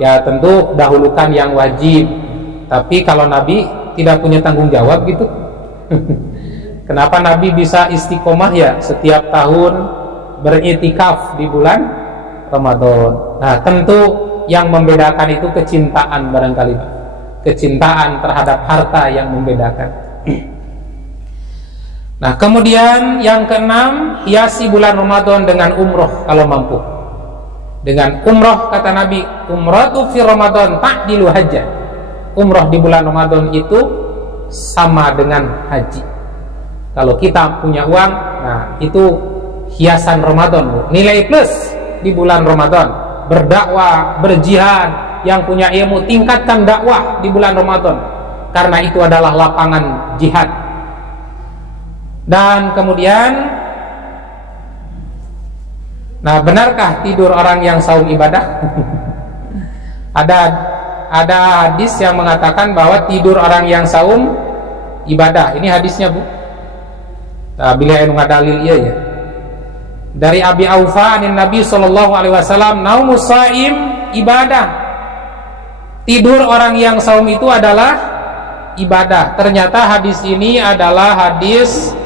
ya tentu dahulukan yang wajib. Tapi kalau Nabi tidak punya tanggung jawab gitu, kenapa Nabi bisa istiqomah ya setiap tahun beriktikaf di bulan Ramadan? Nah, tentu yang membedakan itu kecintaan barangkali, kecintaan terhadap harta yang membedakan. Nah, kemudian yang keenam, hiasi bulan Ramadan dengan umroh kalau mampu. Dengan umroh, kata Nabi, umratu fi Ramadan ta'dilu hajjah. Umroh di bulan Ramadan itu sama dengan haji. Kalau kita punya uang, nah itu hiasan Ramadan, nilai plus di bulan Ramadan. Berdakwah, berjihad, yang punya ilmu tingkatkan dakwah di bulan Ramadan, karena itu adalah lapangan jihad. Dan kemudian, nah benarkah tidur orang yang saum ibadah? Ada hadis yang mengatakan bahwa tidur orang yang saum ibadah. Ini hadisnya Bu. Bila anu ngadalil ieu ya. Dari Abi Aufa anin Nabi sallallahu alaihi wasallam, naumus shaim ibadah. Tidur orang yang saum itu adalah ibadah. Ternyata hadis ini adalah hadis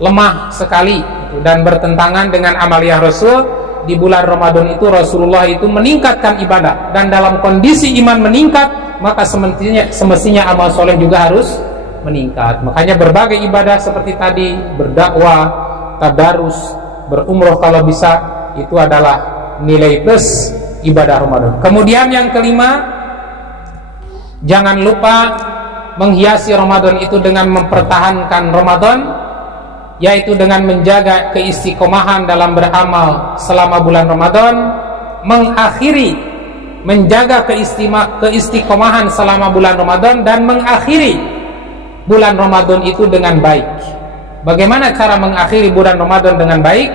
lemah sekali dan bertentangan dengan amaliyah Rasul. Di bulan Ramadan itu Rasulullah itu meningkatkan ibadah, dan dalam kondisi iman meningkat, maka semestinya amal soleh juga harus meningkat. Makanya berbagai ibadah seperti tadi, berdakwah, tadarus, berumroh kalau bisa, itu adalah nilai plus ibadah Ramadan. Kemudian yang kelima, jangan lupa menghiasi Ramadan itu dengan mempertahankan Ramadan, yaitu dengan menjaga keistiqomahan dalam beramal selama bulan Ramadan, menjaga keistiqomahan selama bulan Ramadan, dan mengakhiri bulan Ramadan itu dengan baik. Bagaimana cara mengakhiri bulan Ramadan dengan baik?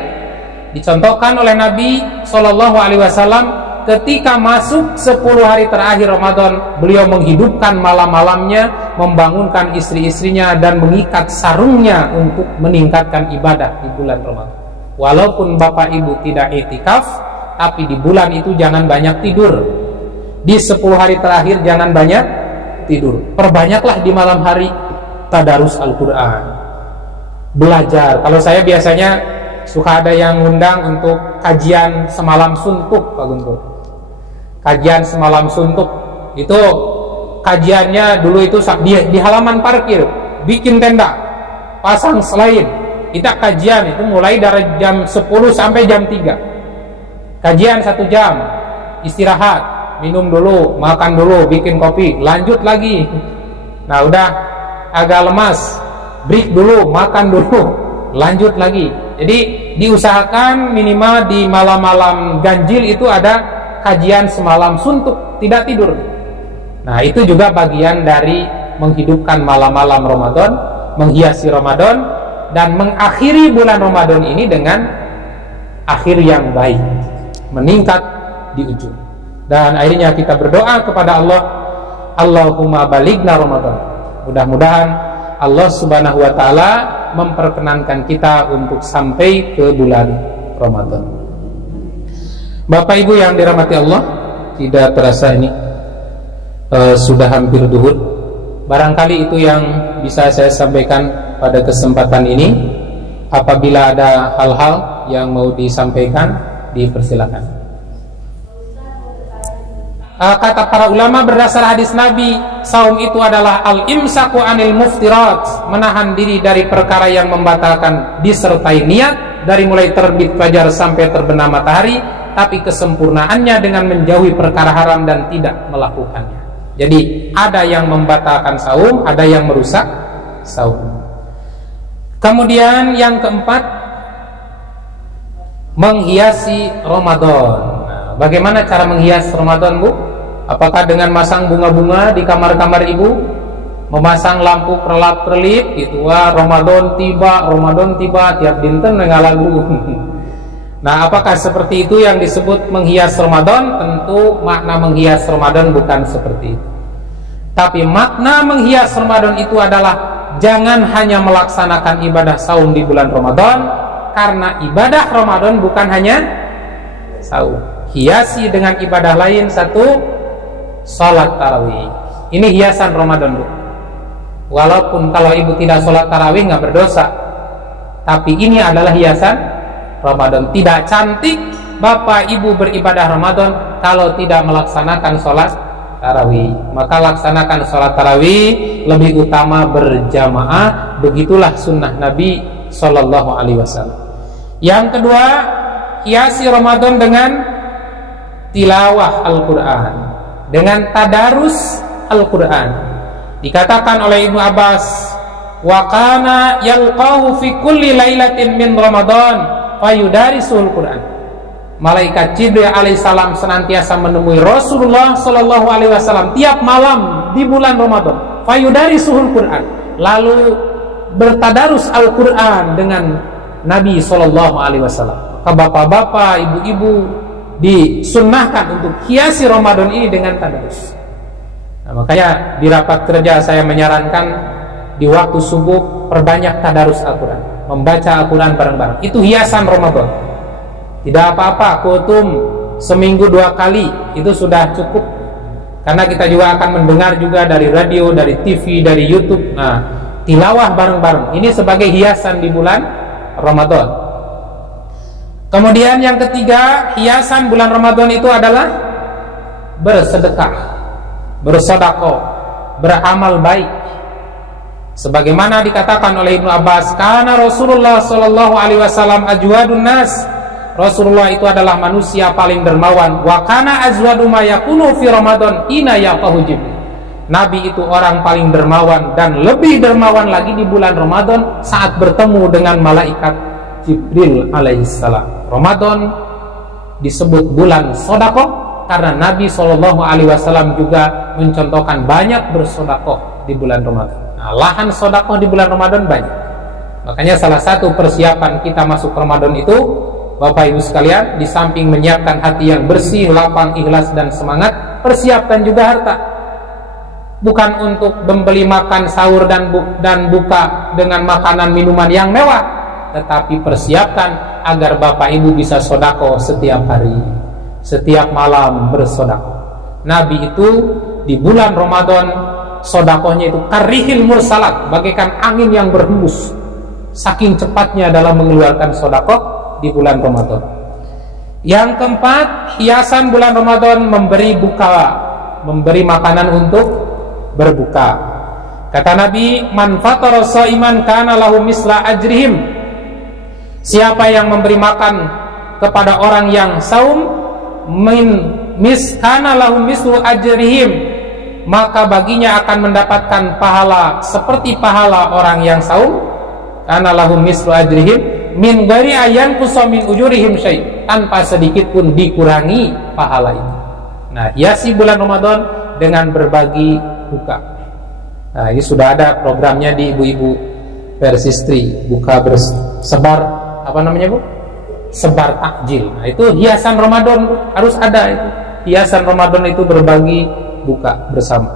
Dicontohkan oleh Nabi SAW ketika masuk 10 hari terakhir Ramadan, beliau menghidupkan malam-malamnya, membangunkan istri-istrinya, dan mengikat sarungnya untuk meningkatkan ibadah di bulan Ramadan. Walaupun bapak ibu tidak i'tikaf, tapi di bulan itu jangan banyak tidur. Di 10 hari terakhir jangan banyak tidur. Perbanyaklah di malam hari tadarus Al-Quran, belajar. Kalau saya biasanya suka ada yang ngundang untuk kajian semalam suntuk, Pak Guntur. Kajian semalam suntuk itu kajiannya dulu itu di halaman parkir, bikin tenda, pasang selain. Kita kajian itu mulai dari jam 10 sampai jam 3. Kajian 1 jam, istirahat, minum dulu, makan dulu, bikin kopi, lanjut lagi. Nah udah agak lemas, break dulu, makan dulu, lanjut lagi. Jadi diusahakan minimal di malam-malam ganjil itu ada kajian semalam suntuk, tidak tidur. Nah itu juga bagian dari menghidupkan malam-malam Ramadan, menghiasi Ramadan, dan mengakhiri bulan Ramadan ini dengan akhir yang baik, meningkat di ujung. Dan akhirnya kita berdoa kepada Allah, Allahumma balighna Ramadan. Mudah-mudahan Allah Subhanahu wa taala memperkenankan kita untuk sampai ke bulan Ramadan. Bapak Ibu yang dirahmati Allah, tidak terasa ini sudah hampir duhur. Barangkali itu yang bisa saya sampaikan pada kesempatan ini. Apabila ada hal-hal yang mau disampaikan, dipersilakan. Kata para ulama berdasar hadis Nabi, saum itu adalah al-imsaku anil muftirat, menahan diri dari perkara yang membatalkan disertai niat dari mulai terbit fajar sampai terbenam matahari, tapi kesempurnaannya dengan menjauhi perkara haram dan tidak melakukannya. Jadi ada yang membatalkan saum, ada yang merusak saum. Kemudian yang keempat, menghiasi Ramadan. Nah, bagaimana cara menghias Ramadan, Bu? Apakah dengan masang bunga-bunga di kamar-kamar ibu, memasang lampu perlap-perlip gitu, wah Ramadan tiba tiap dinten dengan lagu. Nah, apakah seperti itu yang disebut menghias Ramadan? Tentu makna menghias Ramadan bukan seperti itu. Tapi makna menghias Ramadan itu adalah jangan hanya melaksanakan ibadah saum di bulan Ramadan, karena ibadah Ramadan bukan hanya saum. Hiasi dengan ibadah lain. Satu, salat tarawih. Ini hiasan Ramadan, Bu. Walaupun kalau ibu tidak salat tarawih nggak berdosa, tapi ini adalah hiasan Ramadan. Tidak cantik bapak ibu beribadah Ramadan kalau tidak melaksanakan salat tarawih. Maka laksanakan salat tarawih, lebih utama berjamaah. Begitulah sunnah Nabi Sallallahu Alaihi Wasallam. Yang kedua, hiasi Ramadan dengan tilawah Al-Quran, dengan tadarus Al-Quran. Dikatakan oleh Ibnu Abbas, wa kana yalqahu fi kulli lailatin min Ramadan fayudarisul Quran. Malaikat Jibril alaihissalam senantiasa menemui Rasulullah sallallahu alaihi wasallam tiap malam di bulan Ramadan. Fayudarisuhul Quran, lalu bertadarus Al-Quran dengan Nabi sallallahu alaihi wasallam. Maka bapak-bapak, ibu-ibu disunnahkan untuk hiasi Ramadan ini dengan tadarus. Nah, makanya di rapat kerja saya menyarankan di waktu subuh perbanyak tadarus Al-Quran, membaca Al-Quran bareng-bareng. Itu hiasan Ramadan. Tidak apa-apa, kutum seminggu 2 kali itu sudah cukup. Karena kita juga akan mendengar juga dari radio, dari TV, dari YouTube. Nah, tilawah bareng-bareng. Ini sebagai hiasan di bulan Ramadan. Kemudian yang ketiga, hiasan bulan Ramadan itu adalah bersedekah, bersedekah, beramal baik. Sebagaimana dikatakan oleh Ibnu Abbas, kana Rasulullah sallallahu alaihi wasallam ajwadun nas. Rasulullah itu adalah manusia paling dermawan. Wa kana azwadu ma yakunu fi Ramadan ina yaqahu Jibril. Nabi itu orang paling dermawan, dan lebih dermawan lagi di bulan Ramadan saat bertemu dengan malaikat Jibril alaihissalam. Ramadan disebut bulan sedekah karena Nabi SAW juga mencontohkan banyak bersedekah di bulan Ramadan. Nah, lahan sedekah di bulan Ramadan banyak. Makanya salah satu persiapan kita masuk Ramadan itu, Bapak Ibu sekalian, di samping menyiapkan hati yang bersih, lapang, ikhlas dan semangat, persiapkan juga harta. Bukan untuk membeli makan sahur dan buka dengan makanan minuman yang mewah, tetapi persiapkan agar Bapak Ibu bisa sedekah setiap hari, setiap malam bersedekah. Nabi itu di bulan Ramadan sedekahnya itu karihil mursalat, bagaikan angin yang berhembus. Saking cepatnya dalam mengeluarkan sedekah di bulan Ramadan. Yang keempat, hiasan bulan Ramadan memberi buka, memberi makanan untuk berbuka. Kata Nabi, man fatara shaiman kana lahu misla ajrihim. Siapa yang memberi makan kepada orang yang saum, kana lahu mislu ajrihim, maka baginya akan mendapatkan pahala seperti pahala orang yang saum. Kana lahu mislu ajrihim min ghairi ayan kusamin ujurihim syai', tanpa sedikit pun dikurangi pahala itu. Nah, hiasi bulan Ramadan dengan berbagi buka. Nah, ini sudah ada programnya di ibu-ibu Persistri, buka bersebar, apa namanya Bu? Sebar takjil. Nah, itu hiasan Ramadan, Bu. Harus ada itu. Hiasan Ramadan itu berbagi buka bersama.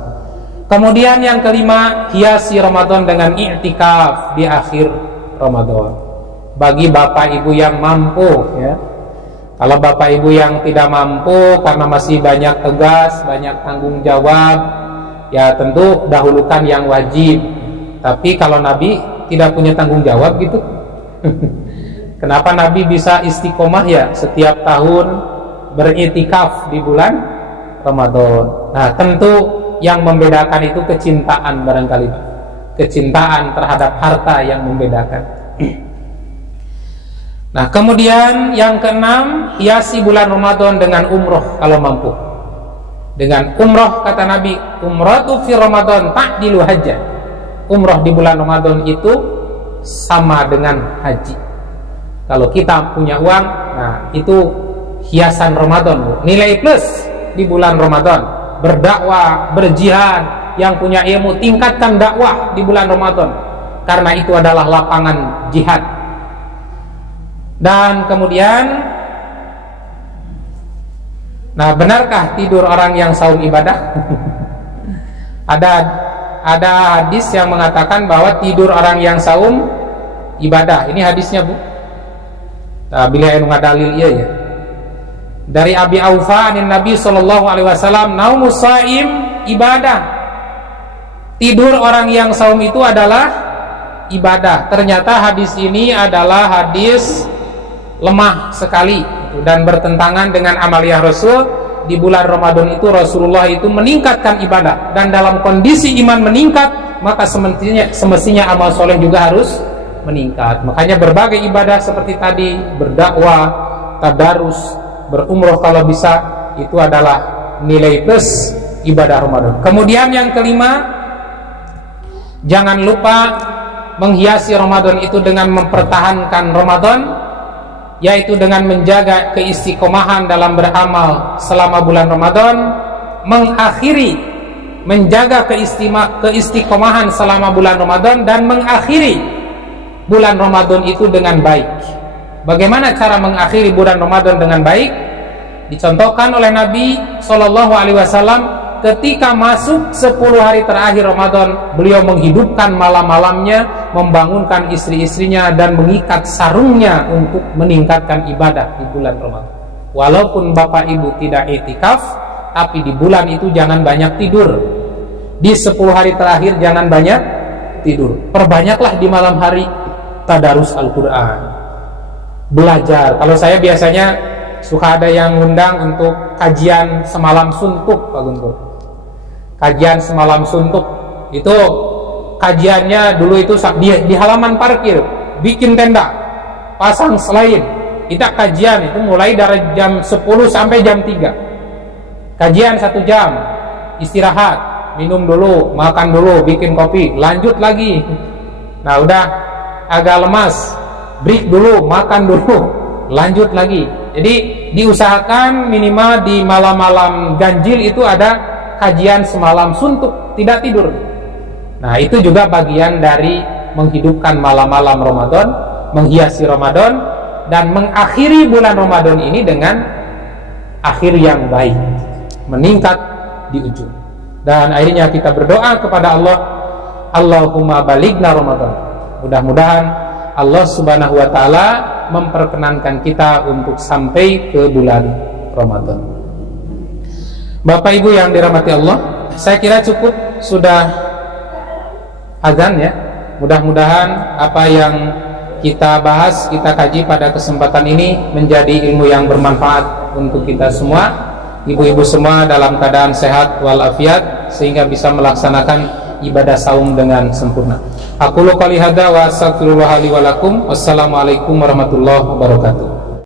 Kemudian yang kelima, hiasi Ramadan dengan i'tikaf di akhir Ramadan. Bagi bapak ibu yang mampu, ya. Kalau bapak ibu yang tidak mampu karena masih banyak tugas, banyak tanggung jawab, ya tentu dahulukan yang wajib. Tapi kalau Nabi tidak punya tanggung jawab gitu. Kenapa Nabi bisa istiqomah ya setiap tahun beriktikaf di bulan Ramadan? Nah, tentu yang membedakan itu kecintaan barangkali, kecintaan terhadap harta yang membedakan. Nah, kemudian yang keenam, hiasi bulan Ramadan dengan umroh kalau mampu. Dengan umroh, kata Nabi, umratu fi Ramadan ta'dilu hajjah. Umroh di bulan Ramadan itu sama dengan haji. Kalau kita punya uang, nah itu hiasan Ramadan, Bu. Nilai plus di bulan Ramadan. Berdakwah, berjihad, yang punya ilmu tingkatkan dakwah di bulan Ramadan, karena itu adalah lapangan jihad. Dan kemudian, nah benarkah tidur orang yang saum ibadah? Ada hadis yang mengatakan bahwa tidur orang yang saum ibadah. Ini hadisnya, Bu. Bila anu ngadalil ieu ya. Dari Abi Aufa anin Nabi sallallahu alaihi wasallam, naumus shaim ibadah. Tidur orang yang saum itu adalah ibadah. Ternyata hadis ini adalah hadis lemah sekali dan bertentangan dengan amaliyah Rasul. Di bulan Ramadan itu Rasulullah itu meningkatkan ibadah, dan dalam kondisi iman meningkat, maka semestinya amal soleh juga harus meningkat. Makanya berbagai ibadah seperti tadi, berdakwah, tadarus, berumroh kalau bisa, itu adalah nilai plus ibadah Ramadan. Kemudian yang kelima, jangan lupa menghiasi Ramadan itu dengan mempertahankan Ramadan, yaitu dengan menjaga keistiqomahan dalam beramal selama bulan Ramadan, menjaga keistiqomahan selama bulan Ramadan, dan mengakhiri bulan Ramadan itu dengan baik. Bagaimana cara mengakhiri bulan Ramadan dengan baik? Dicontohkan oleh Nabi Shallallahu Alaihi Wasallam ketika masuk 10 hari terakhir Ramadan, beliau menghidupkan malam-malamnya, membangunkan istri-istrinya, dan mengikat sarungnya untuk meningkatkan ibadah di bulan Ramadan. Walaupun bapak ibu tidak i'tikaf, tapi di bulan itu jangan banyak tidur. Di 10 hari terakhir jangan banyak tidur. Perbanyaklah di malam hari tadarus Al-Quran, belajar. Kalau saya biasanya suka ada yang ngundang untuk kajian semalam suntuk, Pak Guntur. Kajian semalam suntuk itu kajiannya dulu itu di halaman parkir, bikin tenda, pasang selain. Kita kajian itu mulai dari jam 10 sampai jam 3. Kajian 1 jam, istirahat, minum dulu, makan dulu, bikin kopi, lanjut lagi. Nah udah agak lemas, break dulu, makan dulu, lanjut lagi. Jadi diusahakan minimal di malam-malam ganjil itu ada kajian semalam suntuk, tidak tidur. Nah itu juga bagian dari menghidupkan malam-malam Ramadan, menghiasi Ramadan, dan mengakhiri bulan Ramadan ini dengan akhir yang baik, meningkat di ujung. Dan akhirnya kita berdoa kepada Allah, Allahumma balighna Ramadan. Mudah-mudahan Allah Subhanahu wa taala memperkenankan kita untuk sampai ke bulan Ramadan. Bapak Ibu yang dirahmati Allah, saya kira cukup sudah azan ya. Mudah-mudahan apa yang kita bahas, kita kaji pada kesempatan ini menjadi ilmu yang bermanfaat untuk kita semua. Ibu-ibu semua dalam keadaan sehat walafiat sehingga bisa melaksanakan ibadah saum dengan sempurna. Aqulu qouli hadza wa astaghfirullah li wa lakum. Wassalamualaikum warahmatullahi wabarakatuh.